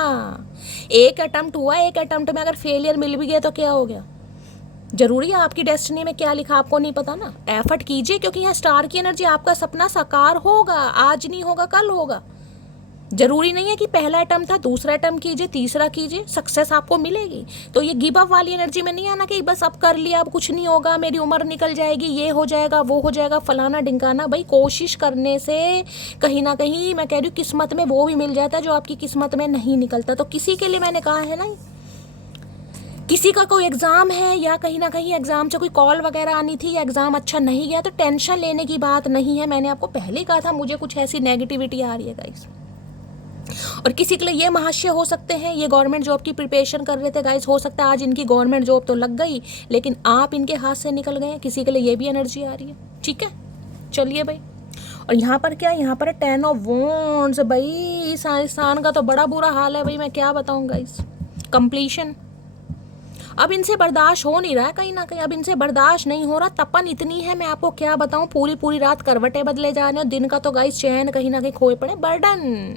एक अटेम्प्ट हुआ, एक अटेम्प्ट में अगर फेलियर मिल भी गया तो क्या हो गया? जरूरी है आपकी डेस्टिनी में क्या लिखा आपको नहीं पता ना। एफर्ट कीजिए, क्योंकि यहाँ स्टार की एनर्जी, आपका सपना साकार होगा, आज नहीं होगा कल होगा। जरूरी नहीं है कि पहला अटेम्प्ट था, दूसरा अटेम्प्ट कीजिए, तीसरा कीजिए, सक्सेस आपको मिलेगी। तो ये गिव अप वाली एनर्जी में नहीं आना कि बस अब कर लिया अब कुछ नहीं होगा, मेरी उम्र निकल जाएगी, ये हो जाएगा वो हो जाएगा, फलाना ढिंकाना। भाई कोशिश करने से कहीं ना कहीं मैं कह रही हूँ किस्मत में वो भी मिल जाता है जो आपकी किस्मत में नहीं निकलता। तो किसी के लिए मैंने कहा है ना, किसी का कोई एग्जाम है या कहीं ना कहीं एग्जाम से कोई कॉल वगैरह आनी थी या एग्जाम अच्छा नहीं गया, तो टेंशन लेने की बात नहीं है। मैंने आपको पहले कहा था मुझे कुछ ऐसी नेगेटिविटी आ रही है गाइस। और किसी के लिए ये महाशय हो सकते हैं, ये गवर्नमेंट जॉब की प्रिपरेशन कर रहे थे गाइस, हो सकता है आज इनकी गवर्नमेंट जॉब तो लग गई लेकिन आप इनके हाथ से निकल गए। किसी के लिए ये भी एनर्जी आ रही है, ठीक है, चलिए भाई। और यहाँ पर क्या, यहाँ पर 10 ऑफ वॉन्ड्स। भाई इस इंसान का तो बड़ा बुरा हाल है भाई, मैं क्या बताऊँ गाइस। कंप्लीशन, अब इनसे बर्दाश्त हो नहीं रहा है कहीं ना कहीं, अब इनसे बर्दाश्त नहीं हो रहा। तपन इतनी है मैं आपको क्या बताऊँ, पूरी पूरी रात करवटें बदले जा रहे हैं, दिन का तो गाइस चैन कहीं ना कहीं खोए पड़े। बर्डन,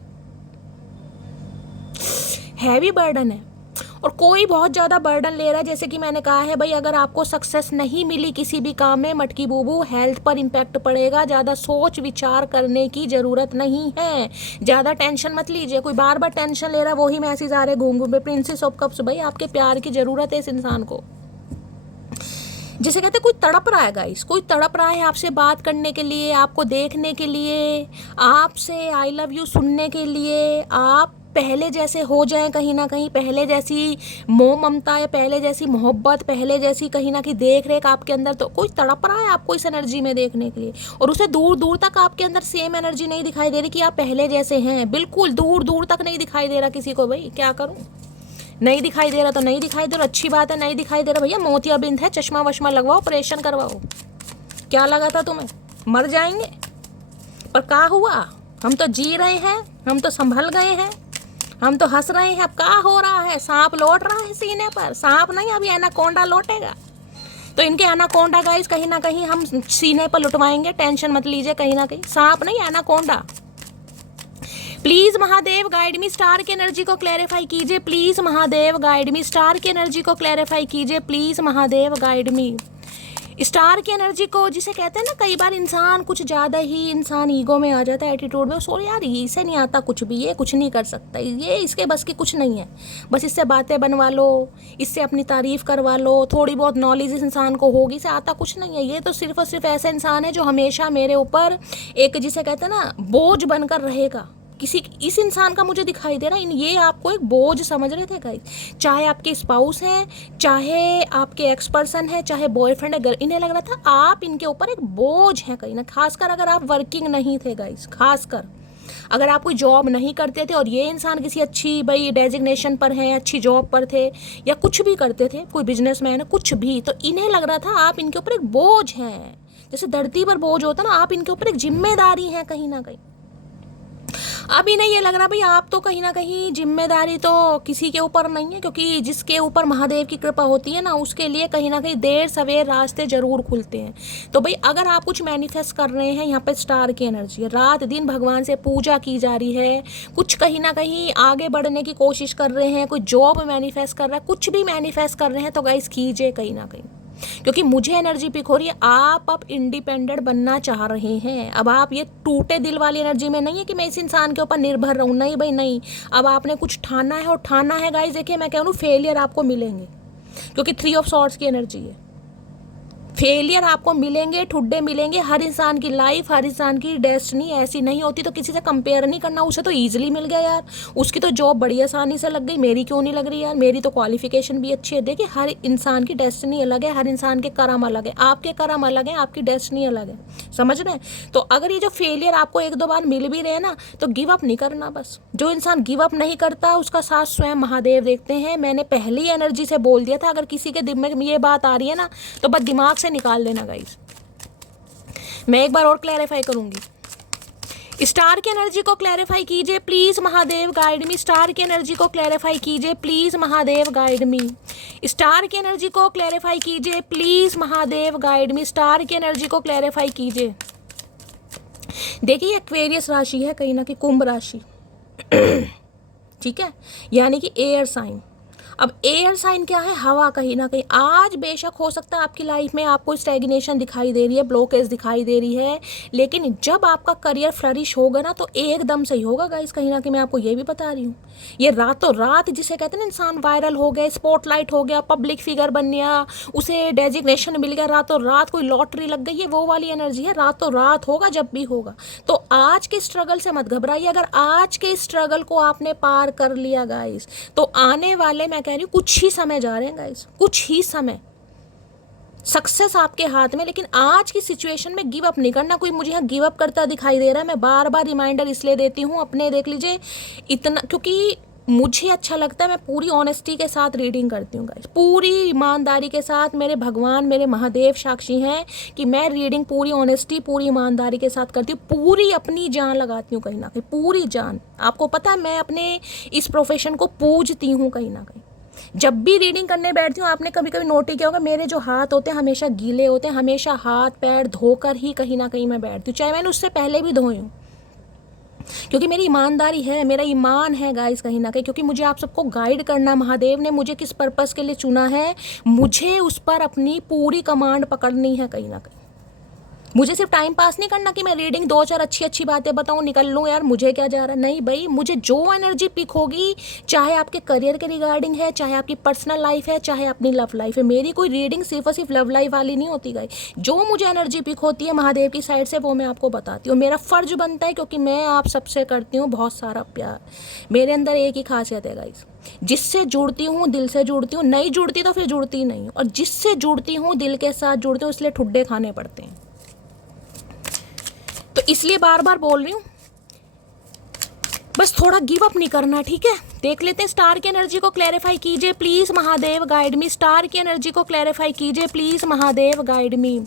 हैवी बर्डन है, और कोई बहुत ज़्यादा बर्डन ले रहा है। जैसे कि मैंने कहा है भाई, अगर आपको सक्सेस नहीं मिली किसी भी काम में मटकी बूबू, हेल्थ पर इम्पैक्ट पड़ेगा। ज़्यादा सोच विचार करने की ज़रूरत नहीं है, ज़्यादा टेंशन मत लीजिए। कोई बार बार टेंशन ले रहा है, वही मैसेज आ रहे घूम घूम पे। प्रिंसेस ऑफ कप्स, भाई आपके प्यार की ज़रूरत है इस इंसान को। जैसे कहते कोई तड़प रहा है गाइस, कोई तड़प रहा है आपसे बात करने के लिए, आपको देखने के लिए, आपसे आई लव यू सुनने के लिए। आप पहले जैसे हो जाएं कहीं ना कहीं, पहले जैसी मोह ममता या पहले जैसी मोहब्बत, पहले जैसी कहीं ना कहीं देख रेख आपके अंदर। तो कोई तड़प रहा है आपको इस एनर्जी में देखने के लिए, और उसे दूर दूर तक आपके अंदर सेम एनर्जी नहीं दिखाई दे रही कि आप पहले जैसे हैं। बिल्कुल दूर दूर तक नहीं दिखाई दे रहा किसी को। भाई क्या करूँ, नहीं दिखाई दे रहा तो नहीं दिखाई दे रहा, अच्छी बात है नहीं दिखाई दे रहा। भैया मोतियाबिंद है, चश्मा वश्मा लगवाओ, ऑपरेशन करवाओ। क्या लगा था तुम्हें मर जाएंगे, पर क्या हुआ, हम तो जी रहे हैं, हम तो संभल गए हैं, हम तो हंस रहे हैं। अब क्या हो रहा है, सांप लौट रहा है सीने पर, सांप नहीं अभी एनाकोंडा लौटेगा। तो इनके एनाकोंडा गाइस कहीं ना कहीं हम सीने पर लुटवाएंगे, टेंशन मत लीजिए। कहीं ना कहीं सांप नहीं, anaconda. Please Mahadev guide me, star की एनर्जी को क्लैरिफाई कीजिए। Please Mahadev guide me, star की एनर्जी को क्लैरिफाई कीजिए। Please Mahadev guide me, star की एनर्जी को। जिसे कहते हैं ना कई बार इंसान कुछ ज़्यादा ही इंसान ईगो में आ जाता है, एटीट्यूड में। सो यार इसे नहीं आता कुछ भी, ये कुछ नहीं कर सकता, ये इसके बस की कुछ नहीं है, बस इससे बातें बनवा लो, इससे अपनी तारीफ करवा लो, थोड़ी बहुत नॉलेज इस इंसान को होगी, इसे आता कुछ नहीं है। ये तो सिर्फ और सिर्फ ऐसा इंसान है जो हमेशा मेरे ऊपर एक जिसे कहते हैं ना बोझ बनकर रहेगा। किसी इस इंसान का मुझे दिखाई दे रहा है, ये आपको एक बोझ समझ रहे थे गाइस। चाहे आपके स्पाउस हैं, चाहे आपके एक्स पर्सन है, चाहे बॉयफ्रेंड है, इन्हें लग रहा था आप इनके ऊपर एक बोझ है कहीं ना। खासकर अगर आप वर्किंग नहीं थे गाइस, खासकर अगर आप कोई जॉब नहीं करते थे और ये इंसान किसी अच्छी भाई डेजिग्नेशन पर है, अच्छी जॉब पर थे या कुछ भी करते थे, कोई बिजनेसमैन है कुछ भी, तो इन्हें लग रहा था आप इनके ऊपर एक बोझ हैं। जैसे धरती पर बोझ होता ना, आप इनके ऊपर एक जिम्मेदारी है कहीं ना कहीं। अभी नहीं ये लग रहा भाई आप तो कहीं ना कहीं जिम्मेदारी तो किसी के ऊपर नहीं है, क्योंकि जिसके ऊपर महादेव की कृपा होती है ना उसके लिए कहीं ना कहीं देर सवेर रास्ते जरूर खुलते हैं। तो भाई अगर आप कुछ मैनिफेस्ट कर रहे हैं, यहाँ पे स्टार की एनर्जी है, रात दिन भगवान से पूजा की जा रही है, कुछ कहीं ना कहीं आगे बढ़ने की कोशिश कर रहे हैं, कोई जॉब मैनिफेस्ट कर रहा है, कुछ भी मैनिफेस्ट कर रहे हैं, तो गाइस कीजिए कहीं ना कहीं, क्योंकि मुझे एनर्जी पिक हो रही है आप अब इंडिपेंडेंट बनना चाह रहे हैं। अब आप ये टूटे दिल वाली एनर्जी में नहीं है कि मैं इस इंसान के ऊपर निर्भर रहूं, नहीं भाई नहीं। अब आपने कुछ ठाना है, और ठाना है गाइस, देखिए मैं कह रहा हूँ फेलियर आपको मिलेंगे, क्योंकि 3 ऑफ सॉर्ड्स की एनर्जी है। फेलियर आपको मिलेंगे, ठुड्डे मिलेंगे। हर इंसान की लाइफ, हर इंसान की डेस्टिनी ऐसी नहीं होती, तो किसी से कंपेयर नहीं करना। उसे तो ईजिली मिल गया यार, उसकी तो जॉब बड़ी आसानी से लग गई, मेरी क्यों नहीं लग रही यार, मेरी तो क्वालिफिकेशन भी अच्छी है। देखिए हर इंसान की डेस्टिनी अलग है, हर इंसान के कर्म अलग है, आपके कर्म अलग है, आपकी डेस्टिनी अलग है, समझ रहे हैं। तो अगर ये जो फेलियर आपको 1-2 बार मिल भी रहे हैं ना, तो गिव अप नहीं करना। बस जो इंसान गिव अप नहीं करता उसका साथ स्वयं महादेव देखते हैं। मैंने पहली एनर्जी से बोल दिया था, अगर किसी के दिमाग में ये बात आ रही है ना, तो बस दिमाग से निकाल लेना गाइस। मैं एक बार और क्लैरिफाई करूंगी। स्टार की एनर्जी को क्लैरिफाई कीजिए please, Mahadev guide me. Star की एनर्जी को क्लैरिफाई कीजिए please, Mahadev guide me. Star की एनर्जी को क्लैरिफाई कीजिए please, Mahadev guide me. Star की एनर्जी को क्लैरिफाई कीजिए। देखिए एक्वेरियस राशि है, कहीं ना कहीं कुंभ राशि ठीक है, यानी कि एयर साइन। अब एयर साइन क्या है, हवा। कहीं ना कहीं आज बेशक हो सकता है आपकी लाइफ में आपको स्टैग्नेशन दिखाई दे रही है, ब्लॉकेज दिखाई दे रही है, लेकिन जब आपका करियर फ्लरिश होगा ना तो एकदम सही होगा गाइस। कहीं ना कहीं मैं आपको ये भी बता रही हूँ, ये रातों रात जिसे कहते हैं ना इंसान वायरल हो गया, स्पॉटलाइट हो गया, पब्लिक फिगर बन गया, उसे डेजिग्नेशन मिल गया, रातों रात कोई लॉटरी लग गई, ये वो वाली एनर्जी है। रातों रात होगा जब भी होगा। तो आज के स्ट्रगल से मत घबराइए। अगर आज के स्ट्रगल को आपने पार कर लिया गाइस, तो आने वाले मैं कह रही हूँ कुछ ही समय जा रहे हैं गाइस, कुछ ही समय, सक्सेस आपके हाथ में। लेकिन आज की सिचुएशन में गिव अप नहीं करना। कोई मुझे यहाँ गिव अप करता दिखाई दे रहा है, मैं बार बार रिमाइंडर इसलिए देती हूँ अपने, देख लीजिए इतना, क्योंकि मुझे अच्छा लगता है, मैं पूरी ऑनेस्टी के साथ रीडिंग करती हूँ गाइस, पूरी ईमानदारी के साथ। मेरे भगवान, मेरे महादेव साक्षी हैं कि मैं रीडिंग पूरी ऑनेस्टी, पूरी ईमानदारी के साथ करती हूँ, पूरी अपनी जान लगाती हूँ, कहीं ना कहीं पूरी जान। आपको पता है मैं अपने इस प्रोफेशन को पूजती हूँ कहीं ना कहीं। जब भी रीडिंग करने बैठती हूँ, आपने कभी कभी नोटिस किया होगा, मेरे जो हाथ होते हैं हमेशा गीले होते हैं, हमेशा हाथ पैर धोकर ही कहीं ना कहीं मैं बैठती हूँ, चाहे मैंने उससे पहले भी धोए हूँ, क्योंकि मेरी ईमानदारी है, मेरा ईमान है गाइस कहीं ना कहीं। क्योंकि मुझे आप सबको गाइड करना, महादेव ने मुझे किस पर्पस के लिए चुना है, मुझे उस पर अपनी पूरी कमांड पकड़नी है कहीं ना कहीं। मुझे सिर्फ टाइम पास नहीं करना कि मैं रीडिंग 2-4 अच्छी बातें बताऊं, निकल लूं यार, मुझे क्या जा रहा है। नहीं भाई, मुझे जो एनर्जी पिक होगी, चाहे आपके करियर के रिगार्डिंग है, चाहे आपकी पर्सनल लाइफ है, चाहे अपनी लव लाइफ है, मेरी कोई रीडिंग सिर्फ और सिर्फ लव लाइफ वाली नहीं होती गाइस। जो मुझे एनर्जी पिक होती है महादेव की साइड से, वो मैं आपको बताती हूँ। मेरा फर्ज बनता है, क्योंकि मैं आप सबसे करती हूँ बहुत सारा प्यार। मेरे अंदर एक ही खासियत है गाइस, जिससे जुड़ती हूँ दिल से जुड़ती हूँ, नहीं जुड़ती तो फिर जुड़ती नहीं हूँ, और जिससे जुड़ती हूँ दिल के साथ जुड़ती हूँ, इसलिए ठुड्डे खाने पड़ते हैं। तो इसलिए बार बार बोल रही हूँ, बस थोड़ा गिव अप नहीं करना, ठीक है। देख लेते हैं, स्टार की एनर्जी को क्लैरिफाई कीजिए please, Mahadev guide me. Star की एनर्जी को क्लैरिफाई कीजिए please, Mahadev guide me.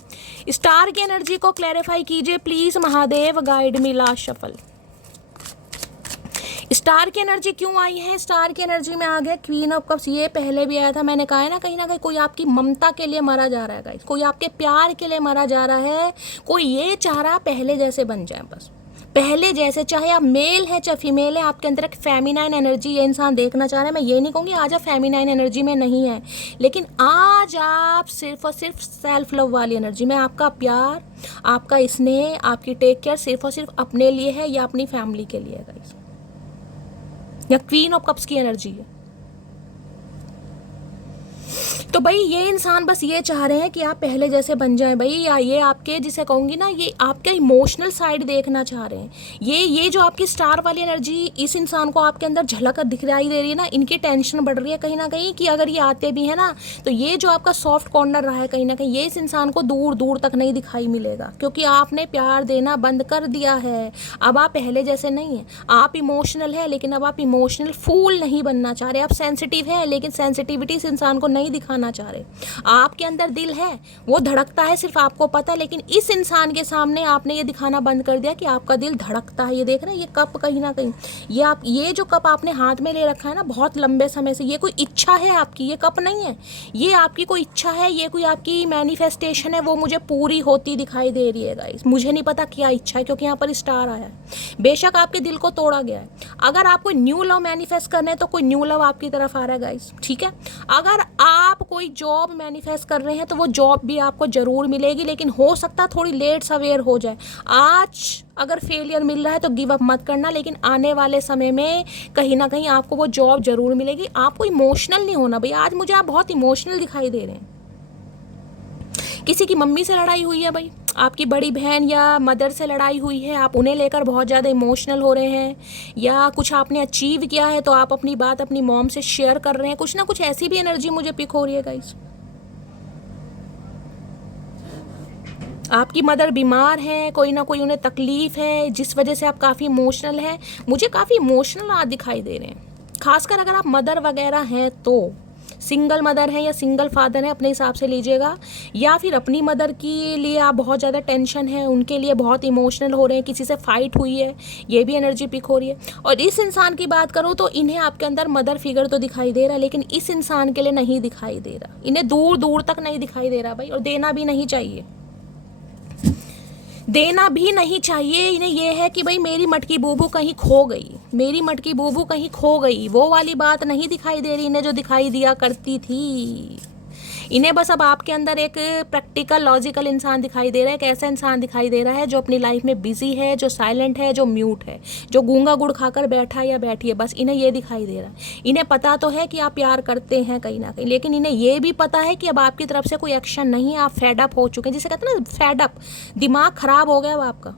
Star की एनर्जी को क्लैरिफाई कीजिए please, Mahadev guide me. Last shuffle. Star की एनर्जी क्यों आई है, स्टार की एनर्जी में आ गया क्वीन ऑफ कप्स। ये पहले भी आया था, मैंने कहा है ना कहीं कोई आपकी ममता के लिए मरा जा रहा है गाइस, कोई आपके प्यार के लिए मरा जा रहा है, कोई ये चाह रहा पहले जैसे बन जाए, बस पहले जैसे। चाहे आप मेल है चाहे फीमेल है, आपके अंदर एक फेमिनाइन एनर्जी ये इंसान देखना चाह रहा है। मैं ये नहीं कहूँगी आज आप फेमिनाइन एनर्जी में नहीं है, लेकिन आज आप सिर्फ और सिर्फ सेल्फ लव वाली एनर्जी में, आपका प्यार, आपका स्नेह, आपकी टेक केयर सिर्फ और सिर्फ अपने लिए है या अपनी फैमिली के लिए है गाइस, या क्वीन ऑफ कप्स की एनर्जी है। तो भाई ये इंसान बस ये चाह रहे हैं कि आप पहले जैसे बन जाएं भाई, या ये आपके, जिसे कहूँगी ना, ये आपके इमोशनल साइड देखना चाह रहे हैं। ये जो आपकी स्टार वाली एनर्जी इस इंसान को आपके अंदर झलक कर दिखाई दे रही है ना, इनकी टेंशन बढ़ रही है कहीं ना कहीं कि अगर ये आते भी है ना, तो ये जो आपका सॉफ्ट कॉर्नर रहा है कहीं ना कहीं, ये इस इंसान को दूर दूर तक नहीं दिखाई मिलेगा, क्योंकि आपने प्यार देना बंद कर दिया है। अब आप पहले जैसे नहीं है, आप इमोशनल है, लेकिन अब आप इमोशनल फूल नहीं बनना चाह रहे। आप सेंसिटिव है, लेकिन सेंसिटिविटी इस इंसान को नहीं दिखाना चाह रहे। आपके अंदर दिल है, वो धड़कता है, सिर्फ आपको पता है, लेकिन इस इंसान के सामने आपने ये दिखाना बंद कर दिया कि आपका दिल धड़कता है। ये देख रहे हैं, ये कप कहीं ना कहीं, ये जो कप आपने हाथ में ले रखा है ना बहुत लंबे समय से, ये कोई इच्छा है आपकी, ये कप नहीं है, ये आपकी कोई इच्छा है, ये कोई आपकी मैनिफेस्टेशन है, वो मुझे पूरी होती दिखाई दे रही है गाइस। मुझे नहीं पता क्या इच्छा है, क्योंकि यहाँ पर स्टार आया है। बेशक आपके दिल को तोड़ा गया है। अगर आप कोई न्यू लव मैनिफेस्ट करने हैं तो कोई न्यू लव आपकी तरफ आ रहा है गाइस, ठीक है। अगर आप कोई जॉब मैनिफेस्ट कर रहे हैं तो वो जॉब भी आपको जरूर मिलेगी, लेकिन हो सकता है थोड़ी लेट सवेर हो जाए। आज अगर फेलियर मिल रहा है तो गिव अप मत करना, लेकिन आने वाले समय में कहीं ना कहीं आपको वो जॉब जरूर मिलेगी। आपको इमोशनल नहीं होना भाई, आज मुझे आप बहुत इमोशनल दिखाई दे रहे हैं। किसी की मम्मी से लड़ाई हुई है भाई, आपकी बड़ी बहन या मदर से लड़ाई हुई है, आप उन्हें लेकर बहुत ज़्यादा इमोशनल हो रहे हैं, या कुछ आपने अचीव किया है तो आप अपनी बात अपनी मॉम से शेयर कर रहे हैं, कुछ ना कुछ ऐसी भी एनर्जी मुझे पिक हो रही है गाइस। आपकी मदर बीमार है, कोई ना कोई उन्हें तकलीफ है जिस वजह से आप काफ़ी इमोशनल हैं। मुझे काफ़ी इमोशनल आज दिखाई दे रहे हैं, खासकर अगर आप मदर वगैरह हैं तो। सिंगल मदर है या सिंगल फादर है अपने हिसाब से लीजिएगा, या फिर अपनी मदर के लिए आप बहुत ज़्यादा टेंशन है, उनके लिए बहुत इमोशनल हो रहे हैं, किसी से फाइट हुई है, ये भी एनर्जी पिक हो रही है। और इस इंसान की बात करूँ तो इन्हें आपके अंदर मदर फिगर तो दिखाई दे रहा है, लेकिन इस इंसान के लिए नहीं दिखाई दे रहा, इन्हें दूर दूर तक नहीं दिखाई दे रहा भाई, और देना भी नहीं चाहिए, देना भी नहीं चाहिए। इन्हें यह है कि भाई मेरी मटकी बूबू कहीं खो गई, मेरी मटकी बूबू कहीं खो गई, वो वाली बात नहीं दिखाई दे रही इन्हें जो दिखाई दिया करती थी। इन्हें बस अब आपके अंदर एक प्रैक्टिकल लॉजिकल इंसान दिखाई दे रहा है, एक ऐसा इंसान दिखाई दे रहा है जो अपनी लाइफ में बिजी है, जो साइलेंट है, जो म्यूट है, जो गूंगा गुड़ खाकर बैठा है या बैठी है, बस इन्हें ये दिखाई दे रहा है। इन्हें पता तो है कि आप प्यार करते हैं कहीं ना कहीं, लेकिन इन्हें ये भी पता है कि अब आपकी तरफ से कोई एक्शन नहीं है, आप फेडअप हो चुके हैं, जिसे कहते हैं ना फेडअप, दिमाग खराब हो गया अब आपका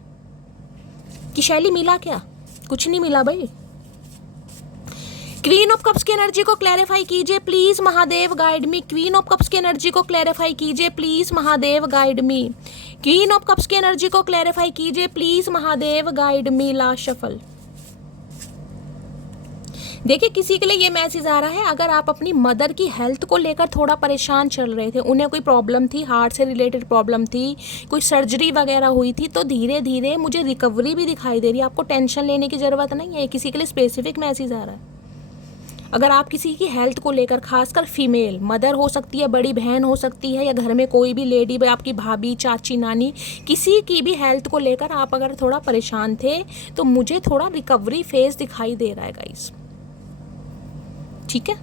कि शैली मिला क्या, कुछ नहीं मिला भाई। क्वीन ऑफ कप्स की एनर्जी को क्लैरिफाई कीजिए please Mahadev guide me. Queen of cups की एनर्जी को क्लैरिफाई कीजिए please Mahadev guide me. Queen of cups की एनर्जी को क्लैरिफाई कीजिए please Mahadev guide me. Last shuffle. देखिए किसी के लिए ये मैसेज आ रहा है, अगर आप अपनी मदर की हेल्थ को लेकर थोड़ा परेशान चल रहे थे, उन्हें कोई प्रॉब्लम थी, हार्ट से रिलेटेड प्रॉब्लम थी, कोई सर्जरी वगैरह हुई थी, तो धीरे धीरे मुझे रिकवरी भी दिखाई दे रही है, आपको टेंशन लेने की ज़रूरत नहीं है। किसी के लिए स्पेसिफिक मैसेज आ रहा है। अगर आप किसी की हेल्थ को लेकर, खासकर फीमेल, मदर हो सकती है, बड़ी बहन हो सकती है, या घर में कोई भी लेडी, आपकी भाभी, चाची, नानी, किसी की भी हेल्थ को लेकर आप अगर थोड़ा परेशान थे तो मुझे थोड़ा रिकवरी फेज दिखाई दे रहा है गाइस, ठीक है।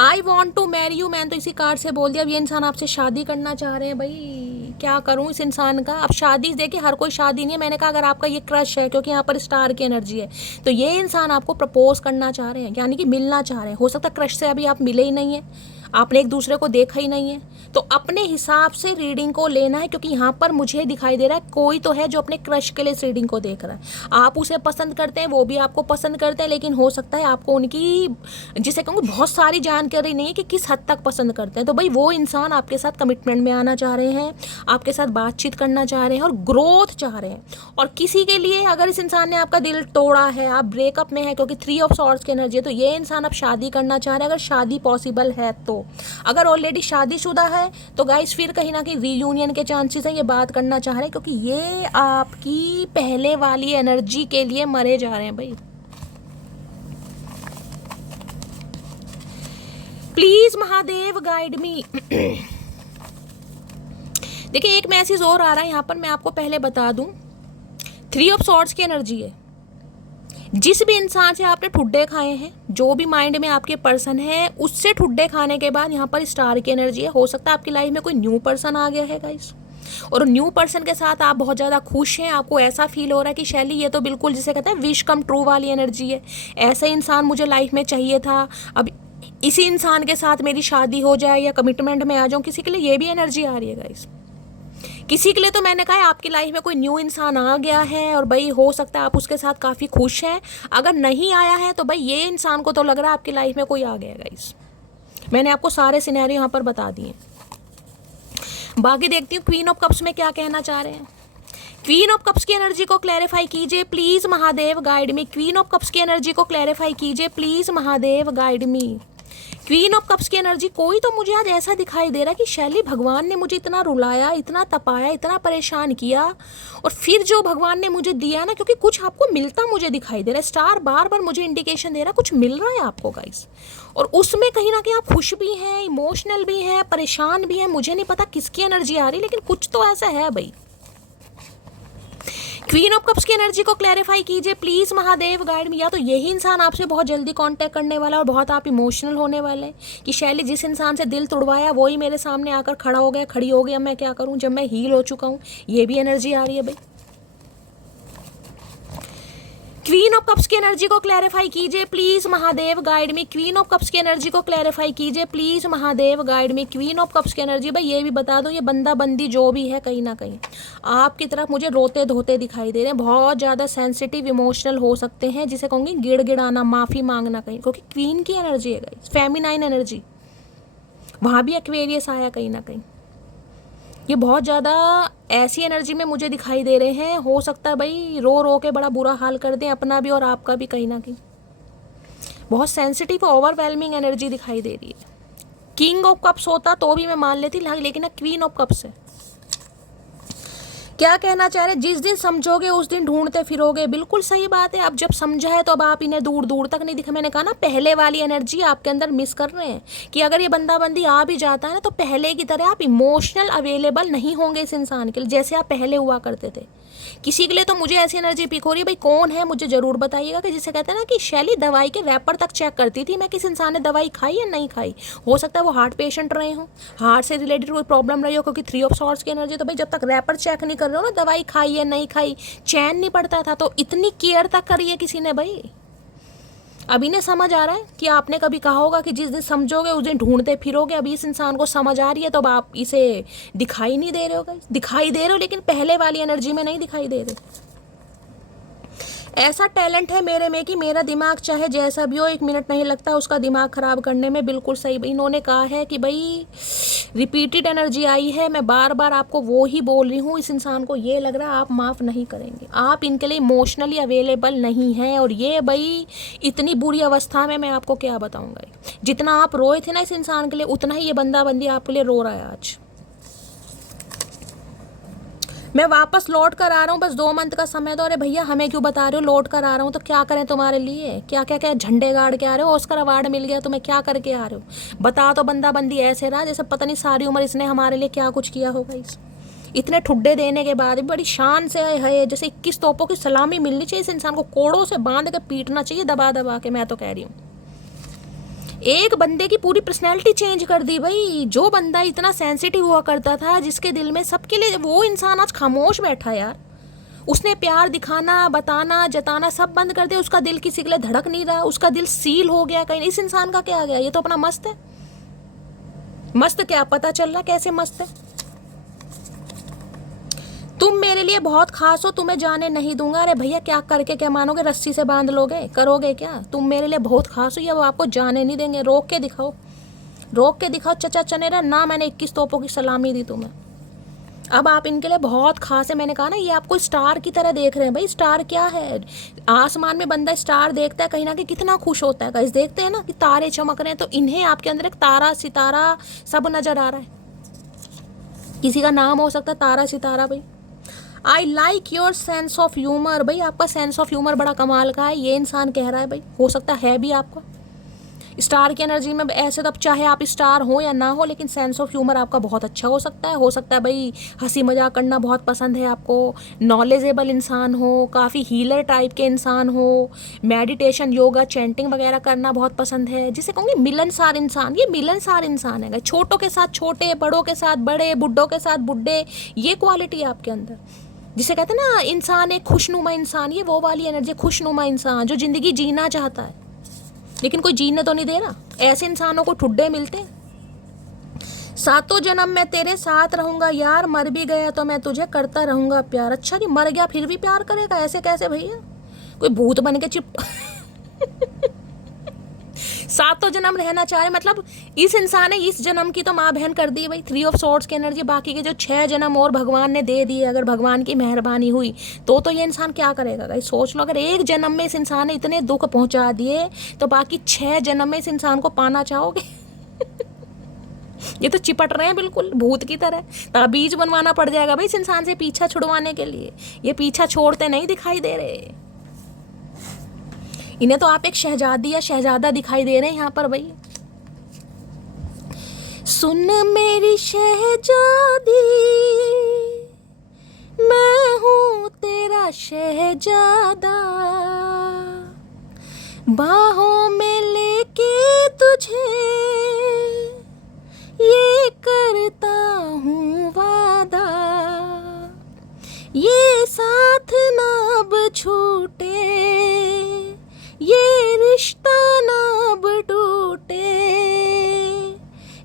I want to marry you, मैंने तो इसी कार्ड से बोल दिया। अब ये इंसान आपसे शादी करना चाह रहे हैं भाई, क्या करूं इस इंसान का। अब शादी देखिए, हर कोई शादी नहीं है, मैंने कहा अगर आपका ये क्रश है, क्योंकि यहाँ पर स्टार की एनर्जी है, तो ये इंसान आपको प्रपोज करना चाह रहे हैं, यानी कि मिलना चाह रहे हैं। हो सकता है क्रश से अभी आप मिले ही नहीं है, आपने एक दूसरे को देखा ही नहीं है, तो अपने हिसाब से रीडिंग को लेना है, क्योंकि यहाँ पर मुझे दिखाई दे रहा है कोई तो है जो अपने क्रश के लिए इस रीडिंग को देख रहा है। आप उसे पसंद करते हैं, वो भी आपको पसंद करते हैं, लेकिन हो सकता है आपको उनकी, जिसे कहूँगी, बहुत सारी जानकारी नहीं है कि किस हद तक पसंद करते हैं। तो भाई वो इंसान आपके साथ कमिटमेंट में आना चाह रहे हैं, आपके साथ बातचीत करना चाह रहे हैं और ग्रोथ चाह रहे हैं। और किसी के लिए अगर इस इंसान ने आपका दिल तोड़ा है, आप ब्रेकअप में है, क्योंकि 3 ऑफ सॉर्ड्स की एनर्जी है, तो ये इंसान अब शादी करना चाह रहे हैं, अगर शादी पॉसिबल है तो। अगर ऑलरेडी शादीशुदा है तो गाइस फिर कहीं ना कहीं रीयूनियन के चांसेस हैं, ये बात करना चाह रहे हैं, क्योंकि ये आपकी पहले वाली एनर्जी के लिए मरे जा रहे हैं भाई। प्लीज महादेव गाइड मी। देखिए एक मैसेज और आ रहा है यहाँ पर, मैं आपको पहले बता दूं, 3 ऑफ सॉर्ड्स की एनर्जी है। जिस भी इंसान से आपने ठुड्डे खाए हैं, जो भी माइंड में आपके पर्सन है, उससे ठुड्डे खाने के बाद यहाँ पर स्टार की एनर्जी है। हो सकता है आपकी लाइफ में कोई न्यू पर्सन आ गया है गाइस, और न्यू पर्सन के साथ आप बहुत ज़्यादा खुश हैं, आपको ऐसा फील हो रहा है कि शैली ये तो बिल्कुल जिसे कहते हैं विश कम ट्रू वाली एनर्जी है, ऐसा इंसान मुझे लाइफ में चाहिए था, अब इसी इंसान के साथ मेरी शादी हो जाए या कमिटमेंट में आ जाऊँ। किसी के लिए ये भी एनर्जी आ रही है गाइस। किसी के लिए तो मैंने कहा आपकी लाइफ में कोई न्यू इंसान आ गया है, और भाई हो सकता है आप उसके साथ काफ़ी खुश हैं। अगर नहीं आया है तो भाई ये इंसान को तो लग रहा है आपकी लाइफ में कोई आ गया गाइस। मैंने आपको सारे सिनेरियो यहाँ पर बता दिए, बाकी देखती हूँ क्वीन ऑफ कप्स में क्या कहना चाह रहे हैं। क्वीन ऑफ कप्स की एनर्जी को क्लैरिफाई कीजिए please Mahadev guide me. Queen of cups की एनर्जी को क्लैरिफाई कीजिए please Mahadev guide me. Queen of cups की एनर्जी, कोई तो मुझे आज ऐसा दिखाई दे रहा है कि शैली भगवान ने मुझे इतना रुलाया, इतना तपाया, इतना परेशान किया, और फिर जो भगवान ने मुझे दिया ना, क्योंकि कुछ आपको मिलता मुझे दिखाई दे रहा है, स्टार बार बार मुझे इंडिकेशन दे रहा है कुछ मिल रहा है आपको गाइस, और उसमें कहीं ना कहीं आप खुश भी हैं, इमोशनल भी हैं, परेशान भी हैं, मुझे नहीं पता किसकी एनर्जी आ रही, लेकिन कुछ तो ऐसा है भाई। क्वीन ऑफ कप्स की एनर्जी को क्लैरिफाई कीजिए प्लीज महादेव, गाइड में। या तो यही इंसान आपसे बहुत जल्दी कांटेक्ट करने वाला और बहुत आप इमोशनल होने वाले हैं कि शैली जिस इंसान से दिल तोड़वाया वही मेरे सामने आकर खड़ा हो गया, खड़ी हो गई, अब मैं क्या करूं जब मैं हील हो चुका हूं। ये भी एनर्जी आ रही है भाई। क्वीन ऑफ कप्स की एनर्जी को क्लैरिफाई कीजिए प्लीज महादेव, गाइड में। क्वीन ऑफ कप्स की एनर्जी को क्लैरिफाई कीजिए प्लीज महादेव, गाइड में। क्वीन ऑफ कप्स की एनर्जी, भाई ये भी बता दो, ये बंदा बंदी जो भी है कहीं ना कहीं आपकी तरफ मुझे रोते धोते दिखाई दे रहे हैं, बहुत ज़्यादा सेंसिटिव इमोशनल हो सकते हैं, जिसे कहूँगी गिड़गिड़ाना, माफ़ी मांगना कहीं, क्योंकि क्वीन की एनर्जी है गाइस, फेमिनाइन एनर्जी, वहाँ भी एक्वेरियस आया कहीं ना कहीं। ये बहुत ज़्यादा ऐसी एनर्जी में मुझे दिखाई दे रहे हैं, हो सकता है भाई रो रो के बड़ा बुरा हाल कर दें अपना भी और आपका भी कहीं ना कहीं। बहुत सेंसिटिव ओवरवेलमिंग एनर्जी दिखाई दे रही है। किंग ऑफ कप्स होता तो भी मैं मान लेती, लेकिन क्वीन ऑफ कप्स है। क्या कहना चाह रहे, जिस दिन समझोगे उस दिन ढूंढते फिरोगे, बिल्कुल सही बात है। अब जब समझा है तो अब आप इन्हें दूर दूर तक नहीं दिखा। मैंने कहा ना पहले वाली एनर्जी आपके अंदर मिस कर रहे हैं कि अगर ये बंदा बंदी आ भी जाता है ना तो पहले की तरह आप इमोशनल अवेलेबल नहीं होंगे इस इंसान के लिए जैसे आप पहले हुआ करते थे। किसी के लिए तो मुझे ऐसी एनर्जी पिक हो रही है, भाई कौन है मुझे जरूर बताइएगा, कि जिसे कहते हैं ना कि शैली दवाई के रैपर तक चेक करती थी मैं किस इंसान ने दवाई खाई या नहीं खाई। हो सकता है वो हार्ट पेशेंट रहे हो, हार्ट से रिलेटेड कोई प्रॉब्लम रही हो, क्योंकि 3 ऑफ सॉर्ड्स की एनर्जी, तो भाई जब तक रैपर चेक नहीं कर रहे हो ना दवाई खाई या नहीं खाई, चैन नहीं पड़ता था। तो इतनी केयर तक करी है किसी ने भाई। अब इन्हें समझ आ रहा है कि आपने कभी कहा होगा कि जिस दिन समझोगे उस दिन ढूंढते फिरोगे। अब इस इंसान को समझ आ रही है तो अब आप इसे दिखाई नहीं दे रहे हो, दिखाई दे रहे हो लेकिन पहले वाली एनर्जी में नहीं दिखाई दे रहे। ऐसा टैलेंट है मेरे में कि मेरा दिमाग चाहे जैसा भी हो 1 मिनट नहीं लगता उसका दिमाग ख़राब करने में। बिल्कुल सही इन्होंने कहा है कि भाई रिपीटेड एनर्जी आई है, मैं बार बार आपको वो ही बोल रही हूँ। इस इंसान को ये लग रहा है आप माफ़ नहीं करेंगे, आप इनके लिए इमोशनली अवेलेबल नहीं हैं। और ये भाई इतनी बुरी अवस्था में मैं आपको क्या बताऊँगा। जितना आप रोए थे ना इस इंसान के लिए उतना ही ये बंदा बंदी आपके लिए रो रहा है आज। मैं वापस लौट कर आ रहा हूँ, बस 2 मंथ का समय दो। अरे भैया हमें क्यों बता रहे हो, लौट कर आ रहा हूँ तो क्या करें तुम्हारे लिए, क्या क्या क्या झंडे गाड़ के आ रहे हो, ऑस्कर अवार्ड मिल गया तुम्हें, क्या करके आ रहे हो। बता तो बंदा बंदी ऐसे रहा जैसे पता नहीं सारी उम्र इसने हमारे लिए क्या कुछ किया होगा। इतने ठुड्डे देने के बाद भी बड़ी शान से है, जैसे 21 तोपों की सलामी मिलनी चाहिए। इस इंसान को कोड़ों से बांध के पीटना चाहिए दबा दबा के, मैं तो कह रही हूँ। एक बंदे की पूरी पर्सनैलिटी चेंज कर दी भाई। जो बंदा इतना सेंसिटिव हुआ करता था जिसके दिल में सबके लिए, वो इंसान आज खामोश बैठा यार। उसने प्यार दिखाना, बताना, जताना सब बंद कर दिया। उसका दिल किसी के लिए धड़क नहीं रहा, उसका दिल सील हो गया कहीं। इस इंसान का क्या गया, ये तो अपना मस्त है। मस्त क्या पता चल रहा कैसे मस्त है। तुम मेरे लिए बहुत खास हो, तुम्हें जाने नहीं दूंगा। अरे भैया क्या करके क्या मानोगे, रस्सी से बांध लोगे, करोगे क्या। तुम मेरे लिए बहुत खास हो, या वो आपको जाने नहीं देंगे। रोक के दिखाओ, रोक के दिखाओ चचा चनेरा ना। मैंने 21 तोपों की सलामी दी तुम्हें, अब आप इनके लिए बहुत खास है। मैंने कहा ना ये आपको स्टार की तरह देख रहे हैं भाई। स्टार क्या है, आसमान में बंदा स्टार देखता है कहीं ना कहीं कितना खुश होता है। गाइस देखते हैं ना कि तारे चमक रहे हैं, तो इन्हें आपके अंदर एक तारा सितारा सब नजर आ रहा है। किसी का नाम हो सकता है तारा सितारा भाई। I like your sense of humour, भाई आपका सेंस ऑफ ह्यूमर बड़ा कमाल का है, ये इंसान कह रहा है भाई। हो सकता है भी आपका स्टार की एनर्जी में ऐसे, तो अब चाहे आप स्टार हो या ना हो, लेकिन सेंस ऑफ ह्यूमर आपका बहुत अच्छा हो सकता है। हो सकता है भाई हंसी मजाक करना बहुत पसंद है आपको, नॉलेजेबल इंसान हो, काफ़ी हीलर टाइप के इंसान हो, मेडिटेशन योगा चैंटिंग वगैरह करना बहुत पसंद है, जिसे कहूँगी मिलनसार इंसान। ये मिलनसार इंसान है, छोटों के साथ छोटे, बड़ों के साथ बड़े, बुड्ढों के साथ बुड्ढे, ये क्वालिटी है आपके अंदर। जिसे कहते हैं ना इंसान एक खुशनुमा इंसान, ये वो वाली एनर्जी, खुशनुमा इंसान जो ज़िंदगी जीना चाहता है लेकिन कोई जीने तो नहीं दे रहा। ऐसे इंसानों को ठुड्डे मिलते हैं। 7 जन्म मैं तेरे साथ रहूंगा यार, मर भी गया तो मैं तुझे करता रहूंगा प्यार। अच्छा जी मर गया फिर भी प्यार करेगा, ऐसे कैसे भैया, कोई भूत बन के चिप सातों जन्म रहना चाह रहे, मतलब इस इंसान ने इस जन्म की तो माँ बहन कर दी भाई, 3 ऑफ सॉर्ड्स की एनर्जी। बाकी के जो 6 जन्म और भगवान ने दे दिए, अगर भगवान की मेहरबानी हुई तो ये इंसान क्या करेगा गाइस? सोच लो, अगर एक जन्म में इस इंसान ने इतने दुख पहुंचा दिए तो बाकी 6 जन्म में इस इंसान को पाना चाहोगे? ये तो चिपट रहे हैं बिल्कुल भूत की तरह। ताबीज बनवाना पड़ जाएगा भाई इस इंसान से पीछा छुड़वाने के लिए। ये पीछा छोड़ते नहीं दिखाई दे रहे। इन्हें तो आप एक शहजादी या शहजादा दिखाई दे रहे हैं यहाँ पर भाई। सुन मेरी शहजादी, मैं हूँ तेरा शहजादा, बाहों में लेके तुझे ये करता हूँ वादा, ये साथ ना अब छूटे, ये रिश्ता ना अब टूटे,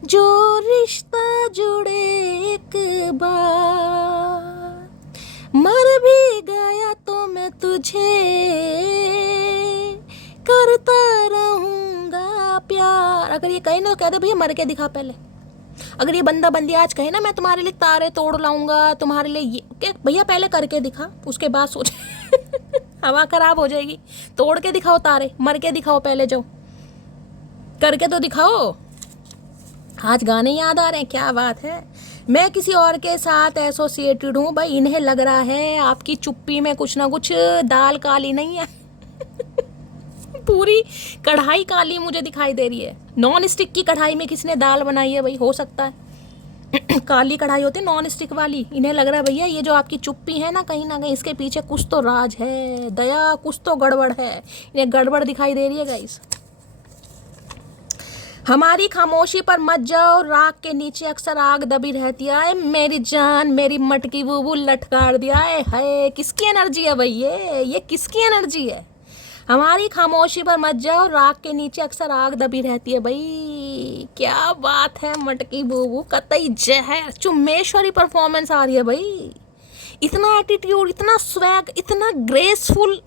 जो रिश्ता जुड़े एक बार, मर भी गया तो मैं तुझे करता रहूँगा प्यार। अगर ये कहे ना तो कह दे भैया मर के दिखा पहले। अगर ये बंदा बंदी आज कहे ना मैं तुम्हारे लिए तारे तोड़ लाऊंगा, तुम्हारे लिए ये, भैया पहले करके दिखा, उसके बाद सोच। हवा खराब हो जाएगी। तोड़ के दिखाओ तारे, मर के दिखाओ पहले, जाओ करके तो दिखाओ। आज गाने याद आ रहे हैं, क्या बात है। मैं किसी और के साथ एसोसिएटेड हूँ भाई। इन्हें लग रहा है आपकी चुप्पी में कुछ ना कुछ दाल काली नहीं है। पूरी कढ़ाई काली मुझे दिखाई दे रही है। नॉन स्टिक की कढ़ाई में किसने दाल बनाई है भाई? हो सकता है काली कढ़ाई होती है नॉन स्टिक वाली। इन्हें लग रहा है भैया ये जो आपकी चुप्पी है ना कहीं इसके पीछे कुछ तो राज है, दया कुछ तो गड़बड़ है। इन्हें गड़बड़ दिखाई दे रही है गाइस। हमारी खामोशी पर मत जाओ, राख के नीचे अक्सर आग दबी रहती है। मेरी जान मेरी मटकी बूबू लटकार दिया है। किसकी एनर्जी है भाई? ये किसकी एनर्जी है? हमारी खामोशी पर मत जाओ, राख के नीचे अक्सर आग दबी रहती है भाई। क्या बात है मटकी बूबू, कतई जहर चुम्मेश्वरी परफॉर्मेंस आ रही है भाई। इतना एटीट्यूड, इतना स्वैग, इतना ग्रेसफुल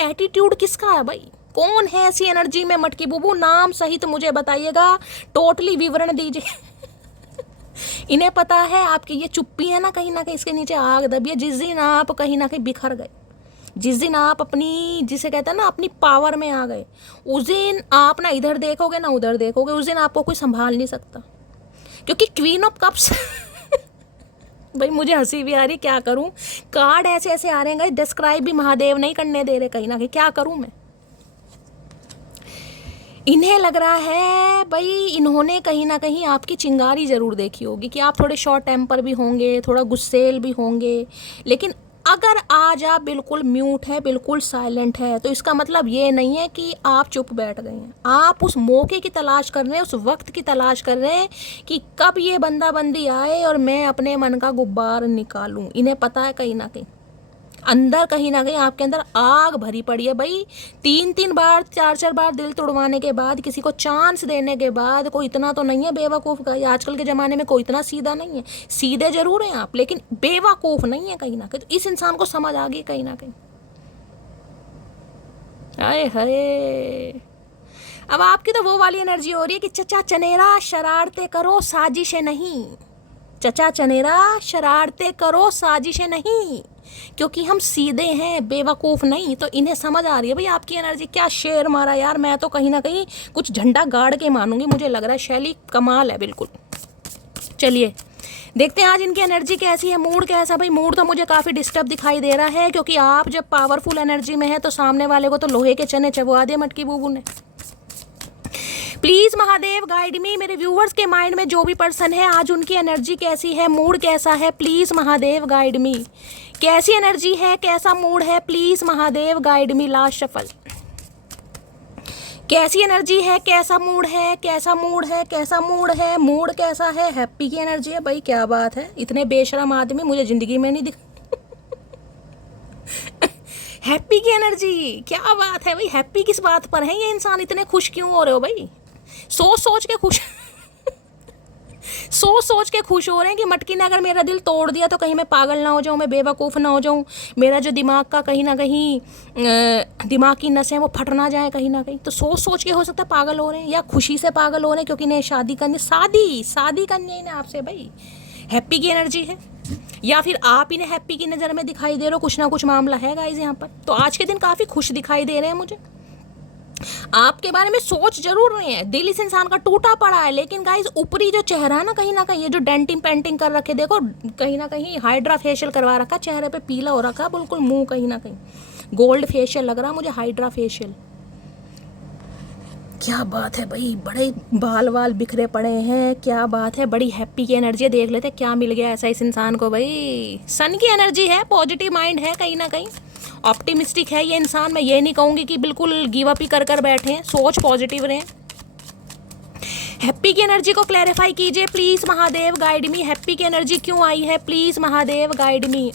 एटीट्यूड किसका है भाई? कौन है ऐसी एनर्जी में मटकी बूबू? नाम सहित मुझे बताइएगा, टोटली विवरण दीजिए। इन्हें पता है आपकी ये चुप्पी है ना कहीं इसके नीचे आग दबी है। जिस दिन आप कहीं ना कहीं बिखर गए, जिस दिन आप अपनी, जिसे कहते हैं ना, अपनी पावर में आ गए, उस दिन आप ना इधर देखोगे ना उधर देखोगे, उस दिन आपको कोई संभाल नहीं सकता। क्योंकि क्वीन ऑफ कप्स भाई मुझे हंसी भी आ रही, क्या करूं। कार्ड ऐसे ऐसे आ रहे हैं, डिस्क्राइब भी महादेव नहीं करने दे रहे कहीं ना कहीं, क्या करूं मैं। इन्हें लग रहा है भाई इन्होंने कहीं ना कहीं आपकी चिंगारी ज़रूर देखी होगी कि आप थोड़े शॉर्ट टेम्पर भी होंगे, थोड़ा गुस्सेल भी होंगे। लेकिन अगर आज आप बिल्कुल म्यूट है, बिल्कुल साइलेंट है, तो इसका मतलब ये नहीं है कि आप चुप बैठ गए हैं। आप उस मौके की तलाश कर रहे हैं, उस वक्त की तलाश कर रहे हैं कि कब ये बंदा बंदी आए और मैं अपने मन का गुब्बार निकालूं। इन्हें पता है कहीं ना कहीं अंदर, कहीं ना कहीं आपके अंदर आग भरी पड़ी है भाई। 3-3 बार 4-4 बार दिल तोड़वाने के बाद, किसी को चांस देने के बाद, कोई इतना तो नहीं है बेवकूफ़ का। आजकल के ज़माने में कोई इतना सीधा नहीं है। सीधे जरूर हैं आप, लेकिन बेवकूफ़ नहीं है कहीं ना कहीं। तो इस इंसान को समझ आ गई कहीं ना कहीं। हाय हाय, अब आपकी तो वो वाली एनर्जी हो रही है कि चचा चनेरा शरारते करो साजिशें नहीं। चचा चनेरा शरारते करो साजिशें नहीं, क्योंकि हम सीधे हैं, बेवकूफ़ नहीं। तो इन्हें समझ आ रही है भाई आपकी एनर्जी। क्या शेर मारा यार, मैं तो कहीं ना कहीं कुछ झंडा गाड़ के मानूंगी। मुझे लग रहा है शैली कमाल है बिल्कुल। चलिए देखते हैं आज इनकी एनर्जी कैसी है, मूड कैसा। भाई मूड तो मुझे काफ़ी डिस्टर्ब दिखाई दे रहा है, क्योंकि आप जब पावरफुल एनर्जी में है तो सामने वाले को तो लोहे के चने चबवा दिए मटकी बूबू ने। प्लीज़ महादेव गाइड मी। मेरे व्यूवर्स के माइंड में जो भी पर्सन है आज उनकी एनर्जी कैसी है, मूड कैसा है, प्लीज़ महादेव गाइड मी। कैसी एनर्जी है, कैसा मूड है, please Mahadev guide me. Last shuffle. कैसी एनर्जी है, कैसा मूड है, कैसा मूड है, कैसा मूड है, मूड कैसा है। हैप्पी की एनर्जी है भाई, क्या बात है। इतने बेशरम आदमी मुझे ज़िंदगी में नहीं दिख। हैप्पी की एनर्जी, क्या बात है भाई। हैप्पी किस बात पर है ये इंसान, इतने खुश क्यों हो रहे हो भाई? सोच सोच के खुश सोच सोच के खुश हो रहे हैं कि मटकी ने अगर मेरा दिल तोड़ दिया तो कहीं मैं पागल ना हो जाऊं, मैं बेवकूफ़ ना हो जाऊं, मेरा जो दिमाग का कहीं ना कहीं दिमाग की नसें वो फट ना जाए कहीं ना कहीं। तो सोच सोच के हो सकता है पागल हो रहे हैं, या खुशी से पागल हो रहे हैं क्योंकि इन्हें शादी करनी, शादी करनी है इन्हें आपसे भाई, हैप्पी की एनर्जी है। या फिर आप इन्हें हैप्पी की नज़र में दिखाई दे रहे हो, कुछ ना कुछ मामला है गाइस यहाँ पर। तो आज के दिन काफ़ी खुश दिखाई दे रहे हैं मुझे, आपके बारे में सोच जरूर रहे हैं। दिल इस इंसान का टूटा पड़ा है, लेकिन गाइस ऊपरी जो चेहरा है ना कहीं ये जो डेंटिंग पेंटिंग कर रखे, देखो कहीं ना कहीं हाइड्रा फेशियल करवा रखा, चेहरे पे पीला हो रखा बिल्कुल, मुंह कहीं ना कहीं गोल्ड फेशियल लग रहा मुझे, हाइड्रा फेशियल। क्या बात है भाई, बड़े बाल वाल बिखरे पड़े हैं, क्या बात है, बड़ी हैप्पी की एनर्जी है। देख लेते क्या मिल गया ऐसा इस इंसान को भाई। सन की एनर्जी है, पॉजिटिव माइंड है, कहीं ना कहीं ऑप्टिमिस्टिक है ये इंसान। मैं ये नहीं कहूँगी कि बिल्कुल गिव अप ही कर बैठे हैं, सोच पॉजिटिव रहें। हैप्पी की एनर्जी को क्लैरिफाई कीजिए please Mahadev, guide me. Happy की एनर्जी क्यों आई है, please Mahadev guide me.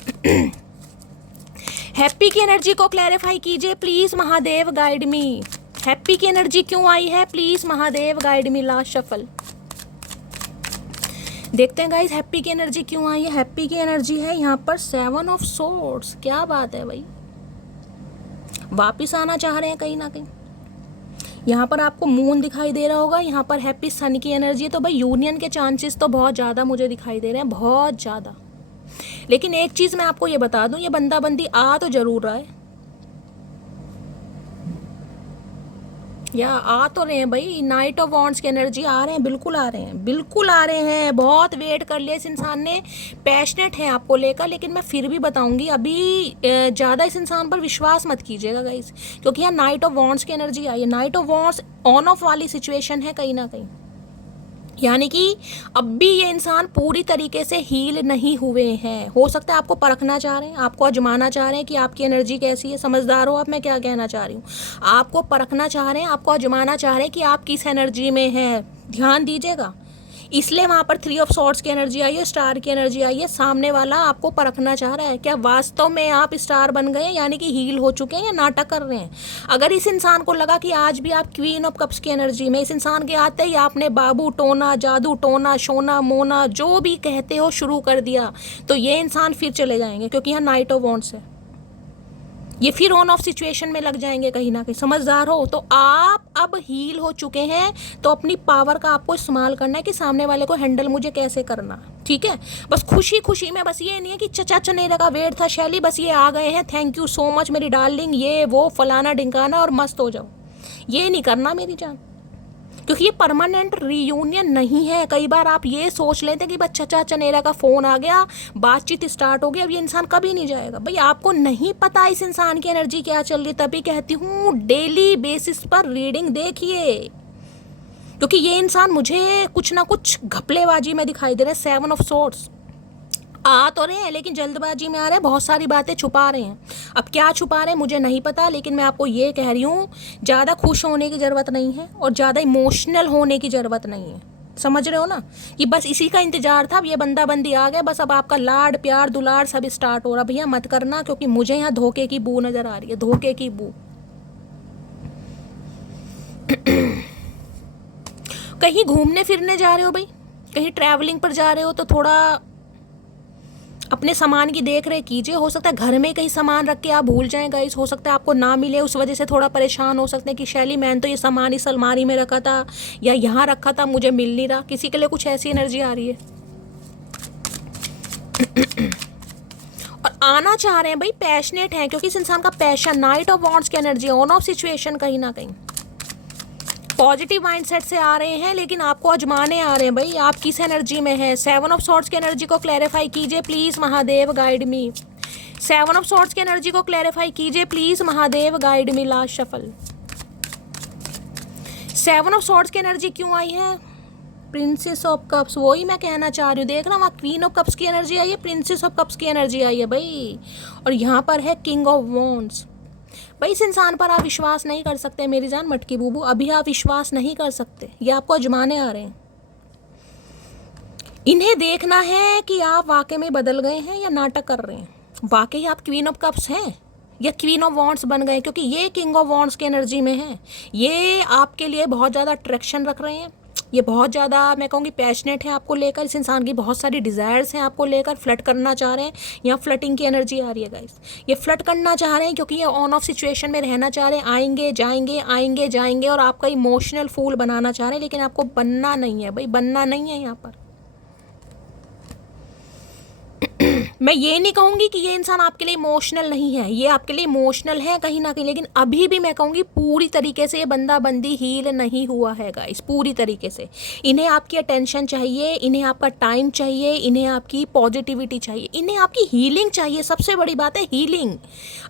Happy की एनर्जी को क्लैरिफाई कीजिए please Mahadev, guide me. Happy की एनर्जी क्यों आई है, please Mahadev guide me. Last shuffle देखते हैं गाइस, हैप्पी की एनर्जी क्यों आई है। हैप्पी की एनर्जी है यहाँ पर 7 ऑफ सोर्ड्स। क्या बात है भाई, वापिस आना चाह रहे हैं कहीं ना कहीं। यहाँ पर आपको मून दिखाई दे रहा होगा, यहाँ पर हैप्पी सन की एनर्जी है। तो भाई यूनियन के चांसेस तो बहुत ज़्यादा मुझे दिखाई दे रहे हैं, बहुत ज़्यादा। लेकिन एक चीज़ मैं आपको ये बता दूँ, ये बंदा बंदी आ तो ज़रूर रहा है, या आ तो रहे हैं भाई। नाइट ऑफ वॉन्ड्स की एनर्जी आ रहे हैं, बिल्कुल आ रहे हैं, बिल्कुल आ रहे हैं। बहुत वेट कर लिया इस इंसान ने, पैशनेट है आपको लेकर। लेकिन मैं फिर भी बताऊंगी, अभी ज़्यादा इस इंसान पर विश्वास मत कीजिएगा गाइस, क्योंकि यहाँ नाइट ऑफ वॉन्ड्स की एनर्जी आई है। Night of wands on off वाली सिचुएशन है कहीं ना कहीं, यानी कि अब भी ये इंसान पूरी तरीके से हील नहीं हुए हैं। हो सकता है आपको परखना चाह रहे हैं, आपको आजमाना चाह रहे हैं कि आपकी एनर्जी कैसी है। समझदार हो आप, मैं क्या कहना चाह रही हूँ। आपको परखना चाह रहे हैं, आपको आजमाना चाह रहे हैं कि आप किस एनर्जी में हैं। ध्यान दीजिएगा, इसलिए वहाँ पर 3 ऑफ सॉर्ड्स की एनर्जी आई है, स्टार की एनर्जी आई है। सामने वाला आपको परखना चाह रहा है, क्या वास्तव में आप स्टार बन गए हैं, यानी कि हील हो चुके हैं, या नाटक कर रहे हैं। अगर इस इंसान को लगा कि आज भी आप क्वीन ऑफ कप्स की एनर्जी में, इस इंसान के आते ही आपने बाबू टोना, जादू टोना, शोना मोना जो भी कहते हो शुरू कर दिया, तो ये इंसान फिर चले जाएंगे, क्योंकि यहाँ नाइट ऑफ वॉन्ड्स है। ये फिर ऑन ऑफ सिचुएशन में लग जाएंगे कहीं ना कहीं। समझदार हो तो आप अब हील हो चुके हैं, तो अपनी पावर का आपको इस्तेमाल करना है कि सामने वाले को हैंडल मुझे कैसे करना, ठीक है। बस खुशी खुशी में, बस ये नहीं है कि चचा चनेरा का वेट था शैली, बस ये आ गए हैं, थैंक यू सो मच मेरी डार्लिंग, ये वो फलाना ढिंकाना और मस्त हो जाओ, ये नहीं करना मेरी जान, क्योंकि ये परमानेंट रीयूनियन नहीं है। कई बार आप ये सोच लेते हैं कि बस चचा चनेरा का फ़ोन आ गया, बातचीत स्टार्ट हो गई, अब ये इंसान कभी नहीं जाएगा। भाई आपको नहीं पता इस इंसान की एनर्जी क्या चल रही, तभी कहती हूँ डेली बेसिस पर रीडिंग देखिए, क्योंकि ये इंसान मुझे कुछ ना कुछ घपलेबाजी में दिखाई दे रहा है। 7 ऑफ सोर्ड्स आ तो रहे हैं, लेकिन जल्दबाजी में आ रहे हैं, बहुत सारी बातें छुपा रहे हैं। अब क्या छुपा रहे हैं मुझे नहीं पता, लेकिन मैं आपको ये कह रही हूँ, ज़्यादा खुश होने की ज़रूरत नहीं है और ज़्यादा इमोशनल होने की ज़रूरत नहीं है। समझ रहे हो ना, कि बस इसी का इंतजार था, अब ये बंदा बंदी आ गया, बस अब आपका लाड प्यार दुलार सब स्टार्ट हो रहा। भैया मत करना, क्योंकि मुझे यहाँ धोखे की बू नज़र आ रही है, धोखे की बू। कहीं घूमने फिरने जा रहे हो भाई, कहीं ट्रैवलिंग पर जा रहे हो, तो थोड़ा अपने सामान की देख रेख कीजिए। हो सकता है घर में कहीं सामान रख के आप भूल जाएं गाइस, हो सकता है आपको ना मिले, उस वजह से थोड़ा परेशान हो सकते हैं कि शैली मैंने तो ये सामान इस अलमारी में रखा था या यहाँ रखा था, मुझे मिल नहीं रहा। किसी के लिए कुछ ऐसी एनर्जी आ रही है और आना चाह रहे हैं भाई, पैशनेट हैं, क्योंकि इस इंसान का पैशन, नाइट ऑफ वॉन्ड्स की एनर्जी, ऑन ऑफ सिचुएशन कहीं ना कहीं पॉजिटिव माइंडसेट से आ रहे हैं, लेकिन आपको आजमाने आ रहे हैं भाई, आप किस एनर्जी में हैं। 7 ऑफ सॉर्ड्स की एनर्जी को क्लैरिफाई कीजिए please Mahadev, guide me. 7 of swords की एनर्जी को क्लैरिफाई कीजिए please Mahadev, guide me. Last shuffle 7 of swords की एनर्जी क्यों आई है, प्रिंसेस ऑफ कप्स, वही मैं कहना चाह रही हूँ। देख रहा, वहाँ क्वीन ऑफ कप्स की एनर्जी आई है, प्रिंसेस ऑफ कप्स की एनर्जी आई है भाई, और यहाँ पर है किंग ऑफ वॉन्ड्स। भाई इस इंसान पर आप विश्वास नहीं कर सकते मेरी जान मटकी बूबू, अभी आप विश्वास नहीं कर सकते, ये आपको आजमाने आ रहे हैं। इन्हें देखना है कि आप वाकई में बदल गए हैं या नाटक कर रहे हैं। वाकई आप क्वीन ऑफ कप्स हैं या क्वीन ऑफ वॉन्ड्स बन गए, क्योंकि ये किंग ऑफ वॉन्ड्स की एनर्जी में है। ये आपके लिए बहुत ज़्यादा अट्रैक्शन रख रहे हैं, ये बहुत ज़्यादा मैं कहूँगी पैशनेट है आपको लेकर, इस इंसान की बहुत सारी डिज़ायर्स हैं आपको लेकर, फ्लर्ट करना चाह रहे हैं। यहाँ फ्लर्टिंग की एनर्जी आ रही है गाइस, ये फ्लर्ट करना चाह रहे हैं क्योंकि ये ऑन ऑफ सिचुएशन में रहना चाह रहे हैं, आएंगे जाएंगे आएंगे जाएंगे और आपका इमोशनल फूल बनाना चाह रहे हैं, लेकिन आपको बनना नहीं है भाई, बनना नहीं है यहाँ पर। मैं ये नहीं कहूँगी कि ये इंसान आपके लिए इमोशनल नहीं है, ये आपके लिए इमोशनल है कहीं ना कहीं, लेकिन अभी भी मैं कहूँगी पूरी तरीके से ये बंदा बंदी हील नहीं हुआ है गाइस, पूरी तरीके से। इन्हें आपकी अटेंशन चाहिए, इन्हें आपका टाइम चाहिए, इन्हें आपकी पॉजिटिविटी चाहिए, इन्हें आपकी हीलिंग चाहिए। सबसे बड़ी बात है हीलिंग।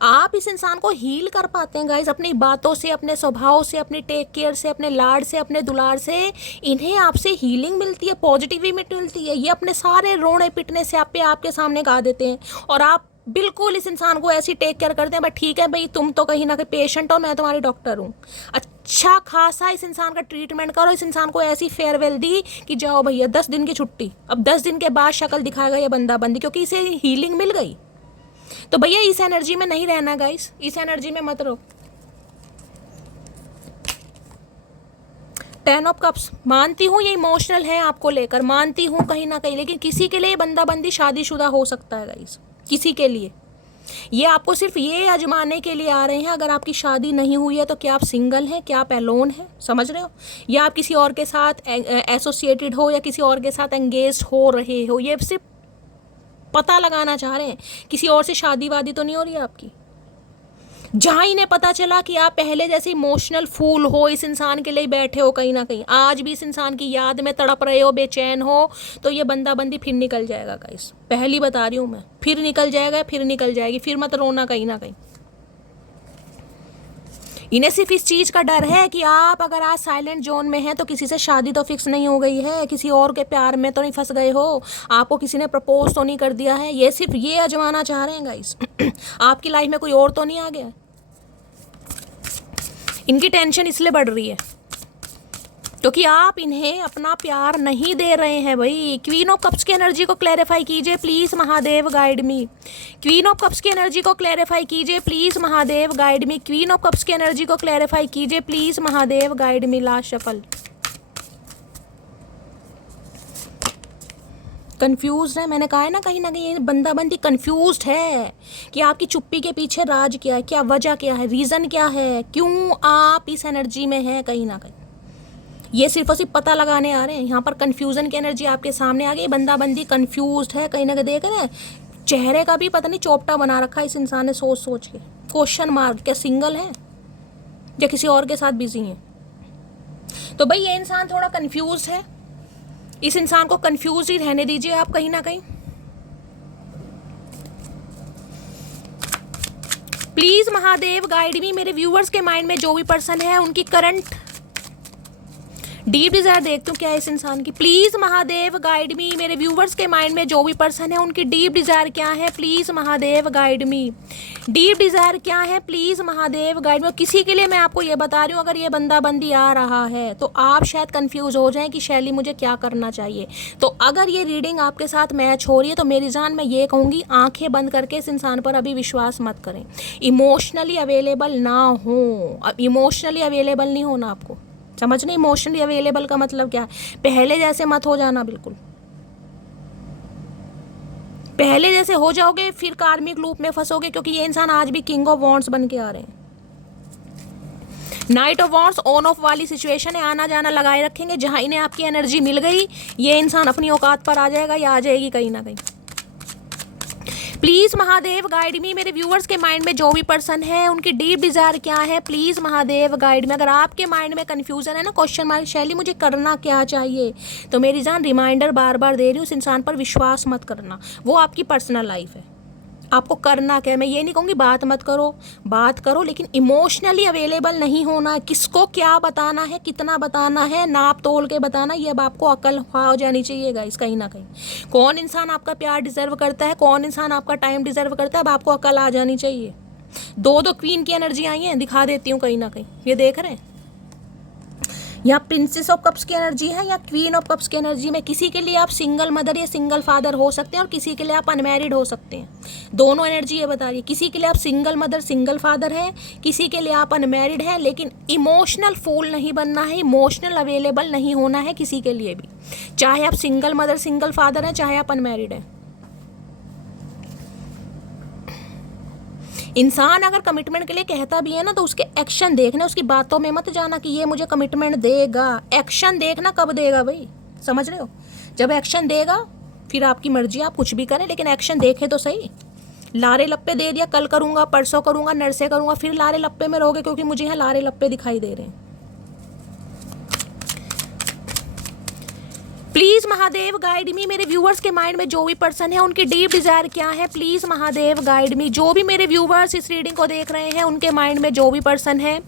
आप इस इंसान को हील कर पाते हैं गाइस अपनी बातों से, अपने स्वभाव से, अपने टेक केयर से, अपने लाड से, अपने दुलार से। इन्हें आपसे हीलिंग मिलती है, पॉजिटिविटी मिलती है। ये अपने सारे रोने पिटने से आपके सामने गा देते हैं और आप बिल्कुल इस इंसान को ऐसी टेक केयर करते हैं, बट ठीक है भाई तुम तो कहीं ना कहीं पेशेंट हो, मैं तुम्हारी डॉक्टर हूँ। अच्छा खासा इस इंसान का ट्रीटमेंट करो, इस इंसान को ऐसी फेयरवेल दी कि जाओ भैया 10 दिन की छुट्टी। अब 10 दिन के बाद शक्ल दिखाएगा ये बंदा बंदी, क्योंकि इसे हीलिंग मिल गई। तो भैया इस एनर्जी में नहीं रहना गाइस, इस एनर्जी में मत रहो। 10 ऑफ कप्स, मानती हूँ ये इमोशनल है आपको लेकर, मानती हूँ कहीं ना कहीं, लेकिन किसी के लिए बंदा बंदी शादीशुदा हो सकता है गाइस, किसी के लिए। ये आपको सिर्फ ये आजमाने के लिए आ रहे हैं, अगर आपकी शादी नहीं हुई है तो क्या आप सिंगल हैं, क्या आप एलोन हैं, समझ रहे हो, या आप किसी और के साथ एसोसिएटेड हो या किसी और के साथ एंगेज हो रहे हो। ये सिर्फ पता लगाना चाह रहे हैं किसी और से शादी वादी तो नहीं हो रही है आपकी। जहाँ इन्हें पता चला कि आप पहले जैसे इमोशनल फूल हो, इस इंसान के लिए बैठे हो कहीं ना कहीं, आज भी इस इंसान की याद में तड़प रहे हो, बेचैन हो, तो ये बंदा बंदी फिर निकल जाएगा गाइस, पहली बता रही हूँ मैं, फिर निकल जाएगा, फिर निकल जाएगी, फिर मत रोना कहीं ना कहीं। इन्हें सिर्फ इस चीज़ का डर है कि आप अगर आज साइलेंट जोन में हैं तो किसी से शादी तो फिक्स नहीं हो गई है, किसी और के प्यार में तो नहीं फंस गए हो, आपको किसी ने प्रपोज तो नहीं कर दिया है। ये सिर्फ ये आजमाना चाह रहे हैं गाइस आपकी लाइफ में कोई और तो नहीं आ गया। इनकी टेंशन इसलिए बढ़ रही है क्योंकि आप इन्हें अपना प्यार नहीं दे रहे हैं भाई। क्वीन ऑफ कप्स की एनर्जी को क्लैरिफाई कीजिए please Mahadev, guide me. Queen of cups की एनर्जी को क्लैरिफाई कीजिए please Mahadev, guide me. Queen of cups की एनर्जी को क्लैरिफाई कीजिए please Mahadev, guide me. Last shuffle. Confuse है, मैंने कहा है ना कहीं ये बंदा बंदी कंफ्यूज्ड है कि आपकी चुप्पी के पीछे राज क्या है, क्या वजह क्या है, रीज़न क्या है, क्यों आप इस एनर्जी में हैं कहीं ना कहीं। ये सिर्फ और सिर्फ पता लगाने आ रहे हैं। यहाँ पर कंफ्यूजन की एनर्जी आपके सामने आ गई, बंदा बंदी कंफ्यूज्ड है कहीं ना कहीं। देख रहे हैं चेहरे का भी पता नहीं चौपटा बना रखा है इस इंसान ने, सोच सोच के क्वेश्चन मार्क, क्या सिंगल है या किसी और के साथ बिजी हैं। तो भाई ये इंसान थोड़ा कंफ्यूज है, इस इंसान को कंफ्यूज ही रहने दीजिए आप कहीं ना कहीं। प्लीज महादेव गाइड मी। मेरे व्यूअर्स के माइंड में जो भी पर्सन है उनकी करंट डीप डिजायर देखती हूँ क्या है इस इंसान की। प्लीज महादेव गाइड मी। मेरे व्यूवर्स के माइंड में जो भी पर्सन है उनकी डीप डिजायर क्या है, please Mahadev guide me. Deep Dzire क्या है, प्लीज महादेव गाइड मी। किसी के लिए मैं आपको ये बता रही हूँ, अगर ये बंदा बंदी आ रहा है तो आप शायद कंफ्यूज हो जाएं कि शैली मुझे क्या करना चाहिए। तो अगर ये रीडिंग आपके साथ मैच हो रही है तो मेरी जान मैं ये कहूँगी आंखें बंद करके इस इंसान पर अभी विश्वास मत करें। इमोशनली अवेलेबल ना हो, इमोशनली अवेलेबल नहीं होना आपको, समझ नहीं। इमोशनली अवेलेबल का मतलब क्या है, पहले जैसे मत हो जाना बिल्कुल। पहले जैसे हो जाओगे फिर कार्मिक लूप में फंसोगे, क्योंकि ये इंसान आज भी किंग ऑफ वॉन्ड्स बन के आ रहे हैं। Night of wands on off वाली सिचुएशन है, आना जाना लगाए रखेंगे। जहां इन्हें आपकी एनर्जी मिल गई ये इंसान अपनी औकात पर आ जाएगा या आ जाएगी कहीं ना कहीं। प्लीज महादेव गाइड मी। मेरे व्यूअर्स के माइंड में जो भी पर्सन है उनकी डीप डिजायर क्या है, प्लीज महादेव गाइड मी। अगर आपके माइंड में कंफ्यूजन है ना, क्वेश्चन मार्क, शैली मुझे करना क्या चाहिए, तो मेरी जान रिमाइंडर बार बार दे रही हूँ, उस इंसान पर विश्वास मत करना। वो आपकी पर्सनल लाइफ है, आपको करना क्या है। मैं ये नहीं कहूँगी बात मत करो, बात करो, लेकिन इमोशनली अवेलेबल नहीं होना है। किसको क्या बताना है, कितना बताना है, नाप तोल के बताना, ये अब आपको अकल हो जानी चाहिए गाइस कहीं ना कहीं। कौन इंसान आपका प्यार डिजर्व करता है, कौन इंसान आपका टाइम डिजर्व करता है, अब आपको अकल आ जानी चाहिए। दो क्वीन की एनर्जी आई है, दिखा देती हूँ कहीं ना कहीं, ये देख रहे हैं। या प्रिंसेस ऑफ कप्स की एनर्जी है या क्वीन ऑफ कप्स की एनर्जी में किसी के लिए आप सिंगल मदर या सिंगल फादर हो सकते हैं और किसी के लिए आप अनमैरिड हो सकते हैं। दोनों एनर्जी ये बता रही है, किसी के लिए आप सिंगल मदर सिंगल फादर हैं, किसी के लिए आप अनमैरिड हैं, लेकिन इमोशनल फूल नहीं बनना है, इमोशनल अवेलेबल नहीं होना है किसी के लिए भी, चाहे आप सिंगल मदर सिंगल फादर हैं, चाहे आप अनमैरिड हैं। इंसान अगर कमिटमेंट के लिए कहता भी है ना, तो उसके एक्शन देखना, उसकी बातों में मत जाना कि ये मुझे कमिटमेंट देगा। एक्शन देखना कब देगा भाई, समझ रहे हो? जब एक्शन देगा फिर आपकी मर्जी, आप कुछ भी करें, लेकिन एक्शन देखें तो सही। लारे लप्पे दे दिया, कल करूंगा, परसों करूंगा, नरसे करूंगा, फिर लारे लप्पे में रहोगे, क्योंकि मुझे यहाँ लारे लप्पे दिखाई दे रहे हैं। प्लीज महादेव गाइड मी, मेरे व्यूवर्स के माइंड में जो भी पर्सन है उनकी डीप डिजायर क्या है, प्लीज महादेव गाइड मी। जो भी मेरे व्यूवर्स इस रीडिंग को देख रहे हैं उनके माइंड में जो भी पर्सन है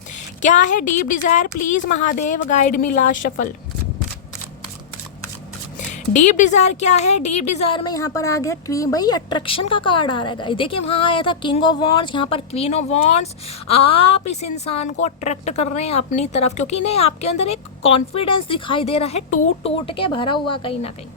क्या है deep Dzire, please Mahadev guide me. Last shuffle, deep Dzire क्या है? डीप डिजायर में यहाँ पर आ गया क्वीन, भाई अट्रैक्शन का कार्ड आ रहा है। देखिए वहाँ आया था किंग ऑफ वॉन्ड्स, यहाँ पर क्वीन ऑफ वॉन्ड्स। आप इस इंसान को अट्रैक्ट कर रहे हैं अपनी तरफ, क्योंकि नहीं आपके अंदर एक कॉन्फिडेंस दिखाई दे रहा है, टूट टूट के भरा हुआ कहीं ना कहीं।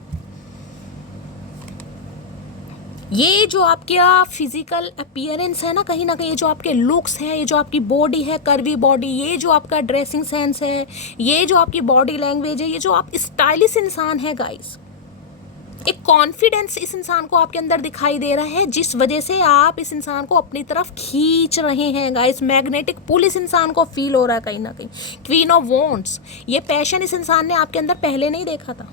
ये जो आपका फिजिकल अपीयरेंस है ना कहीं जो आपके लुक्स हैं, ये जो आपकी बॉडी है, कर्वी बॉडी, ये जो आपका ड्रेसिंग सेंस है, ये जो आपकी बॉडी लैंग्वेज है, ये जो आप स्टाइलिश इंसान है गाइस, एक कॉन्फिडेंस इस इंसान को आपके अंदर दिखाई दे रहा है, जिस वजह से आप इस इंसान को अपनी तरफ खींच रहे हैं गाइस। मैग्नेटिक पुल इस इंसान को फील हो रहा है कहीं ना कहीं। क्वीन ऑफ वॉन्ड्स, ये पैशन इस इंसान ने आपके अंदर पहले नहीं देखा था।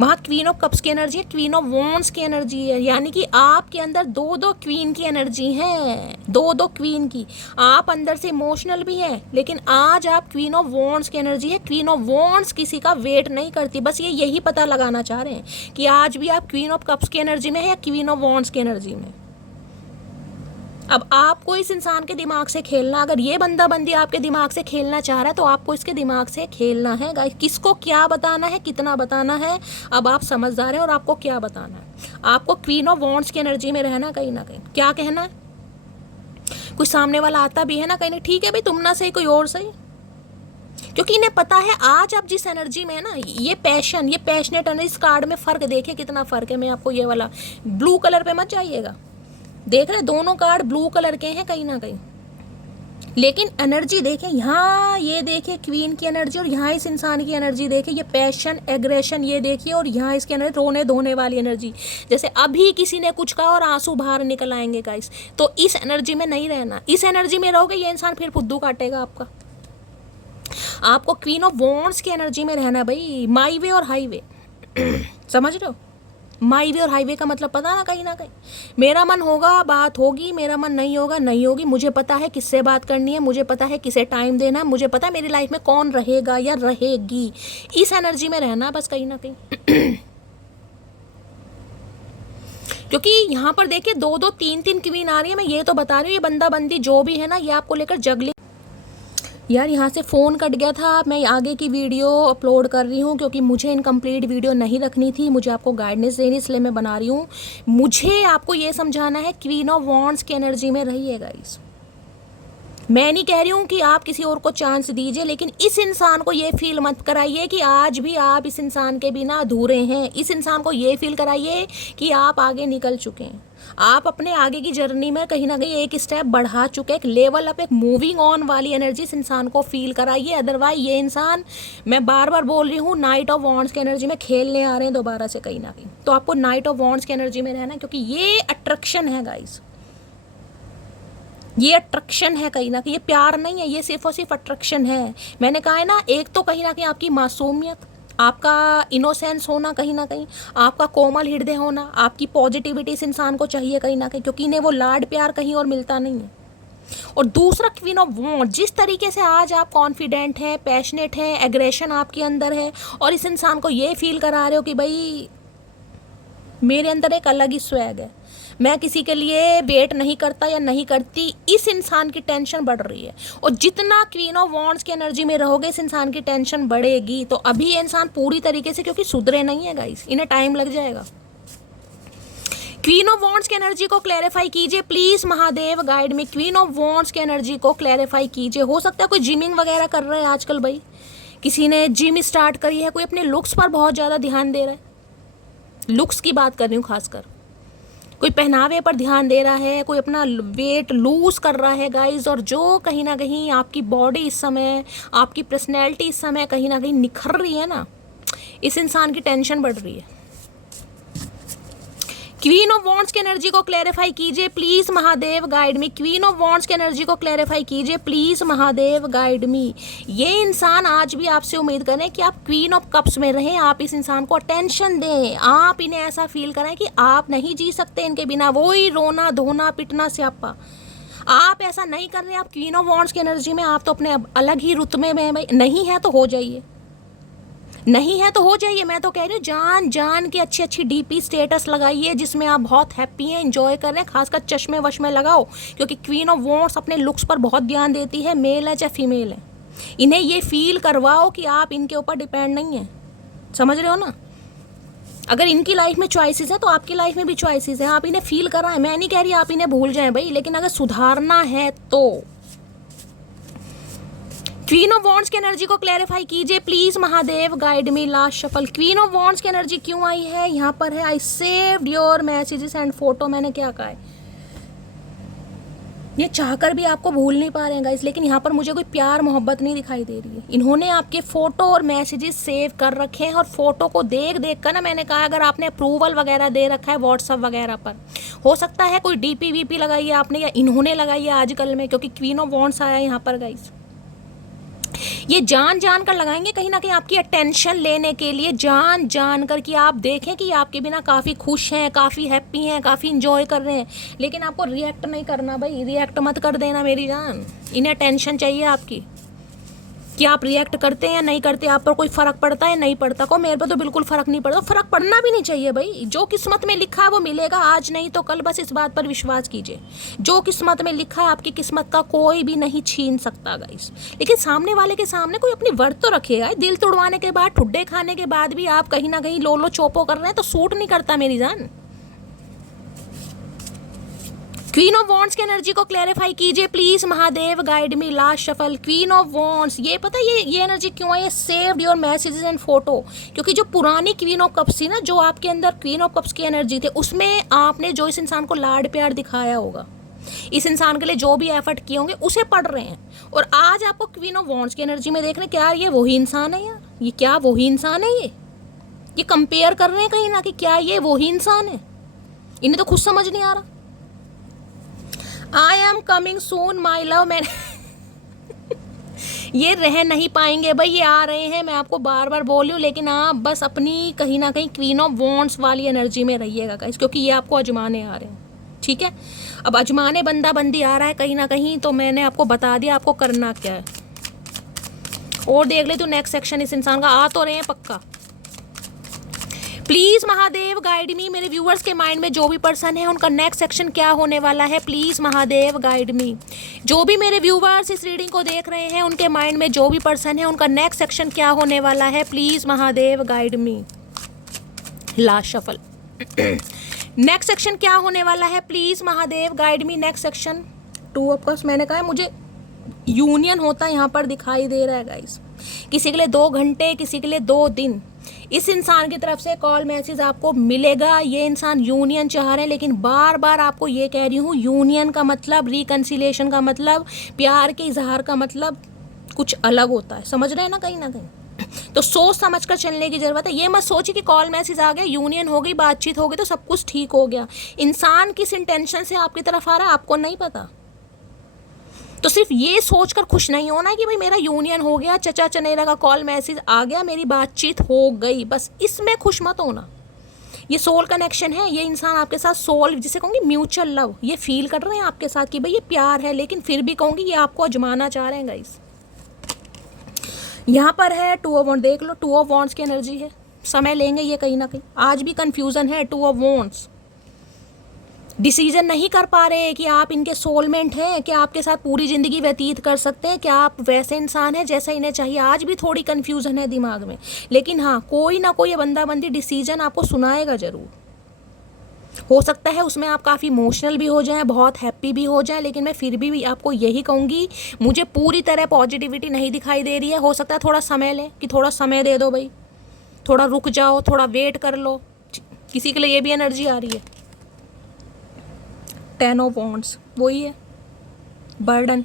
वहाँ क्वीन ऑफ कप्स की एनर्जी है, क्वीन ऑफ वॉन्ड्स की एनर्जी है, यानी कि आपके अंदर दो दो क्वीन की एनर्जी है, दो दो क्वीन की। आप अंदर से इमोशनल भी है, लेकिन आज आप क्वीन ऑफ वॉन्ड्स की एनर्जी है। क्वीन ऑफ वॉन्ड्स किसी का वेट नहीं करती, बस ये यही पता लगाना चाह रहे हैं कि आज भी आप क्वीन ऑफ कप्स की एनर्जी में है या क्वीन ऑफ वॉन्ड्स की एनर्जी में। अब आपको इस इंसान के दिमाग से खेलना, अगर ये बंदा बंदी आपके दिमाग से खेलना चाह रहा है तो आपको इसके दिमाग से खेलना है गाइस। किसको क्या बताना है, कितना बताना है, अब आप समझदार हैं और आपको क्या बताना है। आपको क्वीन ऑफ वॉन्ड्स की एनर्जी में रहना कहीं ना कहीं। क्या कहना है, कोई सामने वाला आता भी है ना कहीं, ठीक है भाई तुम ना सही कोई और सही, क्योंकि इन्हें पता है आज आप जिस एनर्जी में है ना, ये पैशन, ये पैशनेट एनर्जी, इस कार्ड में फर्क देखिए कितना फर्क है। मैं आपको ये वाला ब्लू कलर पे मत जाइएगा, देख रहे दोनों कार्ड ब्लू कलर के हैं कहीं ना कहीं, लेकिन एनर्जी देखें यहाँ, ये देखिए क्वीन की एनर्जी, और यहाँ इस इंसान की एनर्जी देखिए, ये पैशन एग्रेशन ये देखिए, और यहाँ इसकी एनर्जी रोने धोने वाली एनर्जी, जैसे अभी किसी ने कुछ कहा और आंसू बाहर निकल आएंगे गाइस। तो इस एनर्जी में नहीं रहना, इस एनर्जी में रहोगे ये इंसान फिर फुद्दू काटेगा आपका। आपको क्वीन ऑफ वॉन्ड्स की एनर्जी में रहना भाई, माई वे और हाईवे समझ रहे हो? माई वे और हाईवे का मतलब पता ना कहीं मेरा मन होगा बात होगी, मेरा मन नहीं होगा नहीं होगी। मुझे पता है किससे बात करनी है, मुझे पता है किसे टाइम देना है, मुझे पता है मेरी लाइफ में कौन रहेगा या रहेगी। इस एनर्जी में रहना बस कहीं ना कहीं क्योंकि यहाँ पर देखिए दो दो तीन तीन क्वीन आ रही है। मैं ये तो बता रही हूँ, ये बंदा बंदी जो भी है ना, ये आपको लेकर जगलिंग। यार यहाँ से फ़ोन कट गया था, मैं आगे की वीडियो अपलोड कर रही हूँ क्योंकि मुझे इनकम्प्लीट वीडियो नहीं रखनी थी, मुझे आपको गाइडेंस देनी, इसलिए मैं बना रही हूँ। मुझे आपको ये समझाना है क्वीन ऑफ वॉन्ड्स की एनर्जी में रहिए गाइस। मैं नहीं कह रही हूँ कि आप किसी और को चांस दीजिए, लेकिन इस इंसान को ये फील मत कराइए कि आज भी आप इस इंसान के बिना अधूरे हैं। इस इंसान को ये फील कराइए कि आप आगे निकल चुके हैं, आप अपने आगे की जर्नी में कहीं ना कहीं एक स्टेप बढ़ा चुके, एक लेवल अप, एक मूविंग ऑन वाली एनर्जी इस इंसान को फील कराइए। अदरवाइज ये इंसान, मैं बार बार बोल रही हूँ, नाइट ऑफ वॉन्ड्स की एनर्जी में खेलने आ रहे हैं दोबारा से कहीं ना कहीं। तो आपको नाइट ऑफ वॉन्ड्स की एनर्जी में रहना, क्योंकि ये अट्रैक्शन है गाइस, ये अट्रैक्शन है कहीं ना कहीं, ये प्यार नहीं है, ये सिर्फ और सिर्फ अट्रैक्शन है। मैंने कहा है ना, एक तो कहीं ना कहीं आपकी मासूमियत, आपका इनोसेंस होना कहीं ना कहीं, आपका कोमल हृदय होना, आपकी पॉजिटिविटी इस इंसान को चाहिए कहीं ना कहीं, क्योंकि इन्हें वो लाड प्यार कहीं और मिलता नहीं है। और दूसरा क्वीन ऑफ वॉन्ड, जिस तरीके से आज आप कॉन्फिडेंट हैं, पैशनेट हैं, एग्रेशन आपके अंदर है, और इस इंसान को ये फील करा रहे हो कि भाई मेरे अंदर एक अलग ही स्वैग है, मैं किसी के लिए वेट नहीं करता या नहीं करती। इस इंसान की टेंशन बढ़ रही है, और जितना क्वीन ऑफ वॉन्ड्स की एनर्जी में रहोगे इस इंसान की टेंशन बढ़ेगी। तो अभी ये इंसान पूरी तरीके से, क्योंकि सुधरे नहीं है गाइस, इन्हें टाइम लग जाएगा। क्वीन ऑफ वॉन्ड्स की एनर्जी को क्लैरिफाई कीजिए प्लीज महादेव गाइड में। क्वीन ऑफ वॉन्ड्स की एनर्जी को क्लैरिफाई कीजिए। हो सकता है कोई जिमिंग वगैरह कर रहे हैं आजकल भाई, किसी ने जिम स्टार्ट करी है, कोई अपने लुक्स पर बहुत ज़्यादा ध्यान दे रहा है, लुक्स की बात कर रही हूँ खासकर, कोई पहनावे पर ध्यान दे रहा है, कोई अपना वेट लूज कर रहा है गाइज, और जो कहीं ना कहीं आपकी बॉडी इस समय, आपकी पर्सनैलिटी इस समय कहीं ना कहीं निखर रही है ना, इस इंसान की टेंशन बढ़ रही है। क्वीन ऑफ वॉन्ड्स की एनर्जी को क्लैरिफाई कीजिए please Mahadev guide me. Queen of wands की एनर्जी को क्लैरिफाई कीजिए प्लीज महादेव गाइड मी। ये इंसान आज भी आपसे उम्मीद करें कि आप क्वीन ऑफ कप्स में रहें, आप इस इंसान को अटेंशन दें, आप इन्हें ऐसा फील कराएं कि आप नहीं जी सकते इनके बिना, वही रोना धोना पिटना स्यापा। आप ऐसा नहीं कर रहे, आप क्वीन ऑफ वॉन्ड्स की एनर्जी में, आप तो अपने अलग ही रुतबे में, नहीं है तो हो जाइए, नहीं है तो हो जाइए। मैं तो कह रही हूँ जान जान के अच्छी अच्छी डीपी स्टेटस लगाइए जिसमें आप बहुत हैप्पी हैं, एंजॉय कर रहे हैं, खासकर चश्मे वश्मे लगाओ, क्योंकि क्वीन ऑफ वॉन्ड्स अपने लुक्स पर बहुत ध्यान देती है, मेल है चाहे फीमेल है। इन्हें ये फील करवाओ कि आप इनके ऊपर डिपेंड नहीं हैं, समझ रहे हो ना। अगर इनकी लाइफ में चॉइसेस है तो आपकी लाइफ में भी चॉइसेस हैं, आप इन्हें फील कराएं। मैं नहीं कह रही आप इन्हें भूल जाएं भाई, लेकिन अगर सुधारना है तो क्वीन ऑफ वॉन्ड्स की एनर्जी को क्लैरिफाई कीजिए please Mahadev guide me. Last shuffle. Queen of wands की एनर्जी क्यों आई है यहाँ पर है, I saved your messages and photo. मैंने क्या कहा है, ये चाहकर भी आपको भूल नहीं पा रहे हैं गाइस, लेकिन यहाँ पर मुझे कोई प्यार मोहब्बत नहीं दिखाई दे रही है। इन्होंने आपके फोटो और मैसेजेस सेव कर रखे हैं, और फोटो को देख देख कर ना, मैंने कहा अगर आपने अप्रूवल वगैरह दे रखा है व्हाट्सअप वगैरह पर, हो सकता है कोई डीपी वीपी लगाई है आपने, या इन्होंने लगाई है आजकल में, क्योंकि क्वीन ऑफ वॉन्ड्स आया है यहाँ पर गाइस। ये जान जान कर लगाएंगे कहीं ना कहीं आपकी अटेंशन लेने के लिए, जान जान कर कि आप देखें कि आपके बिना काफ़ी खुश हैं, काफ़ी हैप्पी हैं, काफ़ी इंजॉय कर रहे हैं, लेकिन आपको रिएक्ट नहीं करना भाई, रिएक्ट मत कर देना मेरी जान। इन्हें अटेंशन चाहिए आपकी कि आप रिएक्ट करते हैं या नहीं करते, आप पर कोई फ़र्क पड़ता है नहीं पड़ता। को मेरे पर तो बिल्कुल फ़र्क नहीं पड़ता, फ़र्क पड़ना भी नहीं चाहिए भाई। जो किस्मत में लिखा है वो मिलेगा, आज नहीं तो कल, बस इस बात पर विश्वास कीजिए। जो किस्मत में लिखा है आपकी किस्मत का कोई भी नहीं छीन सकता गाइस। लेकिन सामने वाले के सामने कोई अपनी वर्थ तो रखेगा। दिल तोड़वाने के बाद, ठुड्डे खाने के बाद भी आप कहीं ना कहीं लोलो चोपो कर रहे हैं तो सूट नहीं करता मेरी जान। क्वीन ऑफ वॉन्ड्स की एनर्जी को क्लैरिफाई कीजिए please Mahadev guide me. Last shuffle. Queen of wands, ये पता है ये एनर्जी क्यों है, ये saved your messages and photo. क्योंकि जो पुरानी क्वीन ऑफ कप्स थी ना, जो आपके अंदर क्वीन ऑफ कप्स की एनर्जी थी, उसमें आपने जो इस इंसान को लाड प्यार दिखाया होगा, इस इंसान के लिए जो भी एफर्ट किए होंगे, उसे पढ़ रहे हैं। और आज आपको क्वीन ऑफ वॉन्ड्स की एनर्जी में देख रहे हैं, क्या ये वही इंसान है यार, ये क्या वही इंसान है, ये कंपेयर कर रहे हैं कहीं ना कि क्या ये वही इंसान है। इन्हें तो खुद समझ नहीं आ रहा। I am coming soon my love. मैंने ये रह नहीं पाएंगे भाई, ये आ रहे हैं, मैं आपको बार बार बोल रही हूँ, लेकिन आप बस अपनी कहीं ना कहीं क्वीन ऑफ वॉन्ड्स वाली एनर्जी में रहिएगा गाइस, क्योंकि ये आपको अजमाने आ रहे हैं, ठीक है। अब अजमाने बंदा बंदी आ रहा है कहीं ना कहीं, तो मैंने आपको बता दिया आपको करना क्या है। और देख ले तो नेक्स्ट सेक्शन इस इंसान का आ तो रहे हैं पक्का। प्लीज महादेव गाइड मी। मेरे व्यूअर्स के माइंड में जो भी पर्सन है उनका नेक्स्ट सेक्शन क्या होने वाला है, प्लीज महादेव गाइड मी। जो भी मेरे व्यूअर्स इस रीडिंग को देख रहे हैं उनके माइंड में जो भी पर्सन है उनका नेक्स्ट सेक्शन क्या होने वाला है, please Mahadev guide me. Last shuffle. Next section क्या होने वाला है, please Mahadev guide me. Next section 2 of cups. मैंने कहा मुझे यूनियन होता यहाँ पर दिखाई दे रहा है गाइस। किसी के लिए 2 घंटे, किसी के लिए 2 दिन। इस इंसान की तरफ से कॉल मैसेज आपको मिलेगा। ये इंसान यूनियन चाह रहे हैं, लेकिन बार बार आपको ये कह रही हूँ, यूनियन का मतलब, रिकन्सिलेशन का मतलब, प्यार के इजहार का मतलब कुछ अलग होता है, समझ रहे हैं ना कहीं ना कहीं। तो सोच समझ कर चलने की ज़रूरत है। ये मत सोचिए कि कॉल मैसेज आ गया, यूनियन हो गई, बातचीत हो गई तो सब कुछ ठीक हो गया। इंसान किस इंटेंशन से आपकी तरफ आ रहा है आपको नहीं पता। तो सिर्फ ये सोचकर खुश नहीं होना कि भाई मेरा यूनियन हो गया, चचा चनेरा का कॉल मैसेज आ गया, मेरी बातचीत हो गई, बस इसमें खुश मत होना। ये सोल कनेक्शन है, ये इंसान आपके साथ सोल, जिसे कहूँगी म्यूचुअल लव, ये फील कर रहे हैं आपके साथ कि भाई ये प्यार है, लेकिन फिर भी कहूँगी ये आपको आजमाना चाह रहे हैं गाइस। यहाँ पर है 2 ऑफ वॉन्ड्स, देख लो 2 ऑफ वॉन्ड्स की एनर्जी है। समय लेंगे ये कहीं ना कहीं, आज भी कन्फ्यूज़न है। 2 ऑफ वॉन्ड्स, डिसीजन नहीं कर पा रहे कि आप इनके सोलमेंट हैं, क्या आपके साथ पूरी ज़िंदगी व्यतीत कर सकते हैं, क्या आप वैसे इंसान हैं जैसा इन्हें चाहिए। आज भी थोड़ी कन्फ्यूज़न है दिमाग में, लेकिन हाँ कोई ना कोई बंदा बंदी डिसीजन आपको सुनाएगा ज़रूर। हो सकता है उसमें आप काफ़ी इमोशनल भी हो जाएं, बहुत हैप्पी भी हो जाएं, लेकिन मैं फिर भी आपको यही कहूँगी, मुझे पूरी तरह पॉजिटिविटी नहीं दिखाई दे रही है। हो सकता है थोड़ा समय लें, कि थोड़ा समय दे दो भाई, थोड़ा रुक जाओ, थोड़ा वेट कर लो। किसी के लिए ये भी एनर्जी आ रही है। 10 ऑफ वॉन्ड्स वही है, बर्डन।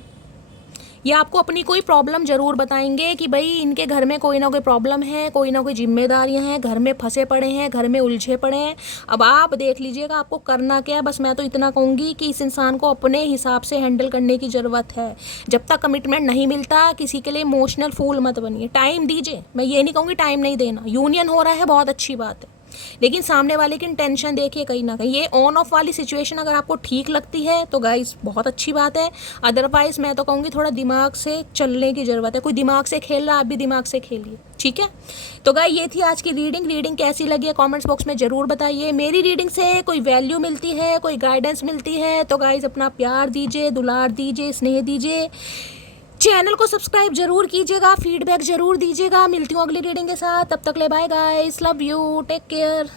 ये आपको अपनी कोई प्रॉब्लम ज़रूर बताएंगे कि भाई इनके घर में कोई ना कोई प्रॉब्लम है, कोई ना कोई जिम्मेदारियां हैं, घर में फंसे पड़े हैं, घर में उलझे पड़े हैं। अब आप देख लीजिएगा आपको करना क्या है। बस मैं तो इतना कहूँगी कि इस इंसान को अपने हिसाब से हैंडल करने की ज़रूरत है। जब तक कमिटमेंट नहीं मिलता किसी के लिए इमोशनल फूल मत बनिए, टाइम दीजिए। मैं ये नहीं कहूँगी टाइम नहीं देना, यूनियन हो रहा है बहुत अच्छी बात है, लेकिन सामने वाले की इंटेंशन देखिए कहीं ना कहीं। ये ऑन ऑफ वाली सिचुएशन अगर आपको ठीक लगती है तो गाइस बहुत अच्छी बात है। अदरवाइज मैं तो कहूँगी थोड़ा दिमाग से चलने की ज़रूरत है। कोई दिमाग से खेल रहा है, आप भी दिमाग से खेलिए, ठीक है। तो गाइस ये थी आज की रीडिंग कैसी लगी है कॉमेंट्स बॉक्स में ज़रूर बताइए। मेरी रीडिंग से कोई वैल्यू मिलती है, कोई गाइडेंस मिलती है तो गाइस अपना प्यार दीजिए, दुलार दीजिए, स्नेह दीजिए। चैनल को सब्सक्राइब जरूर कीजिएगा, फीडबैक जरूर दीजिएगा। मिलती हूँ अगली रीडिंग के साथ, तब तक ले bye guys, love you, take care.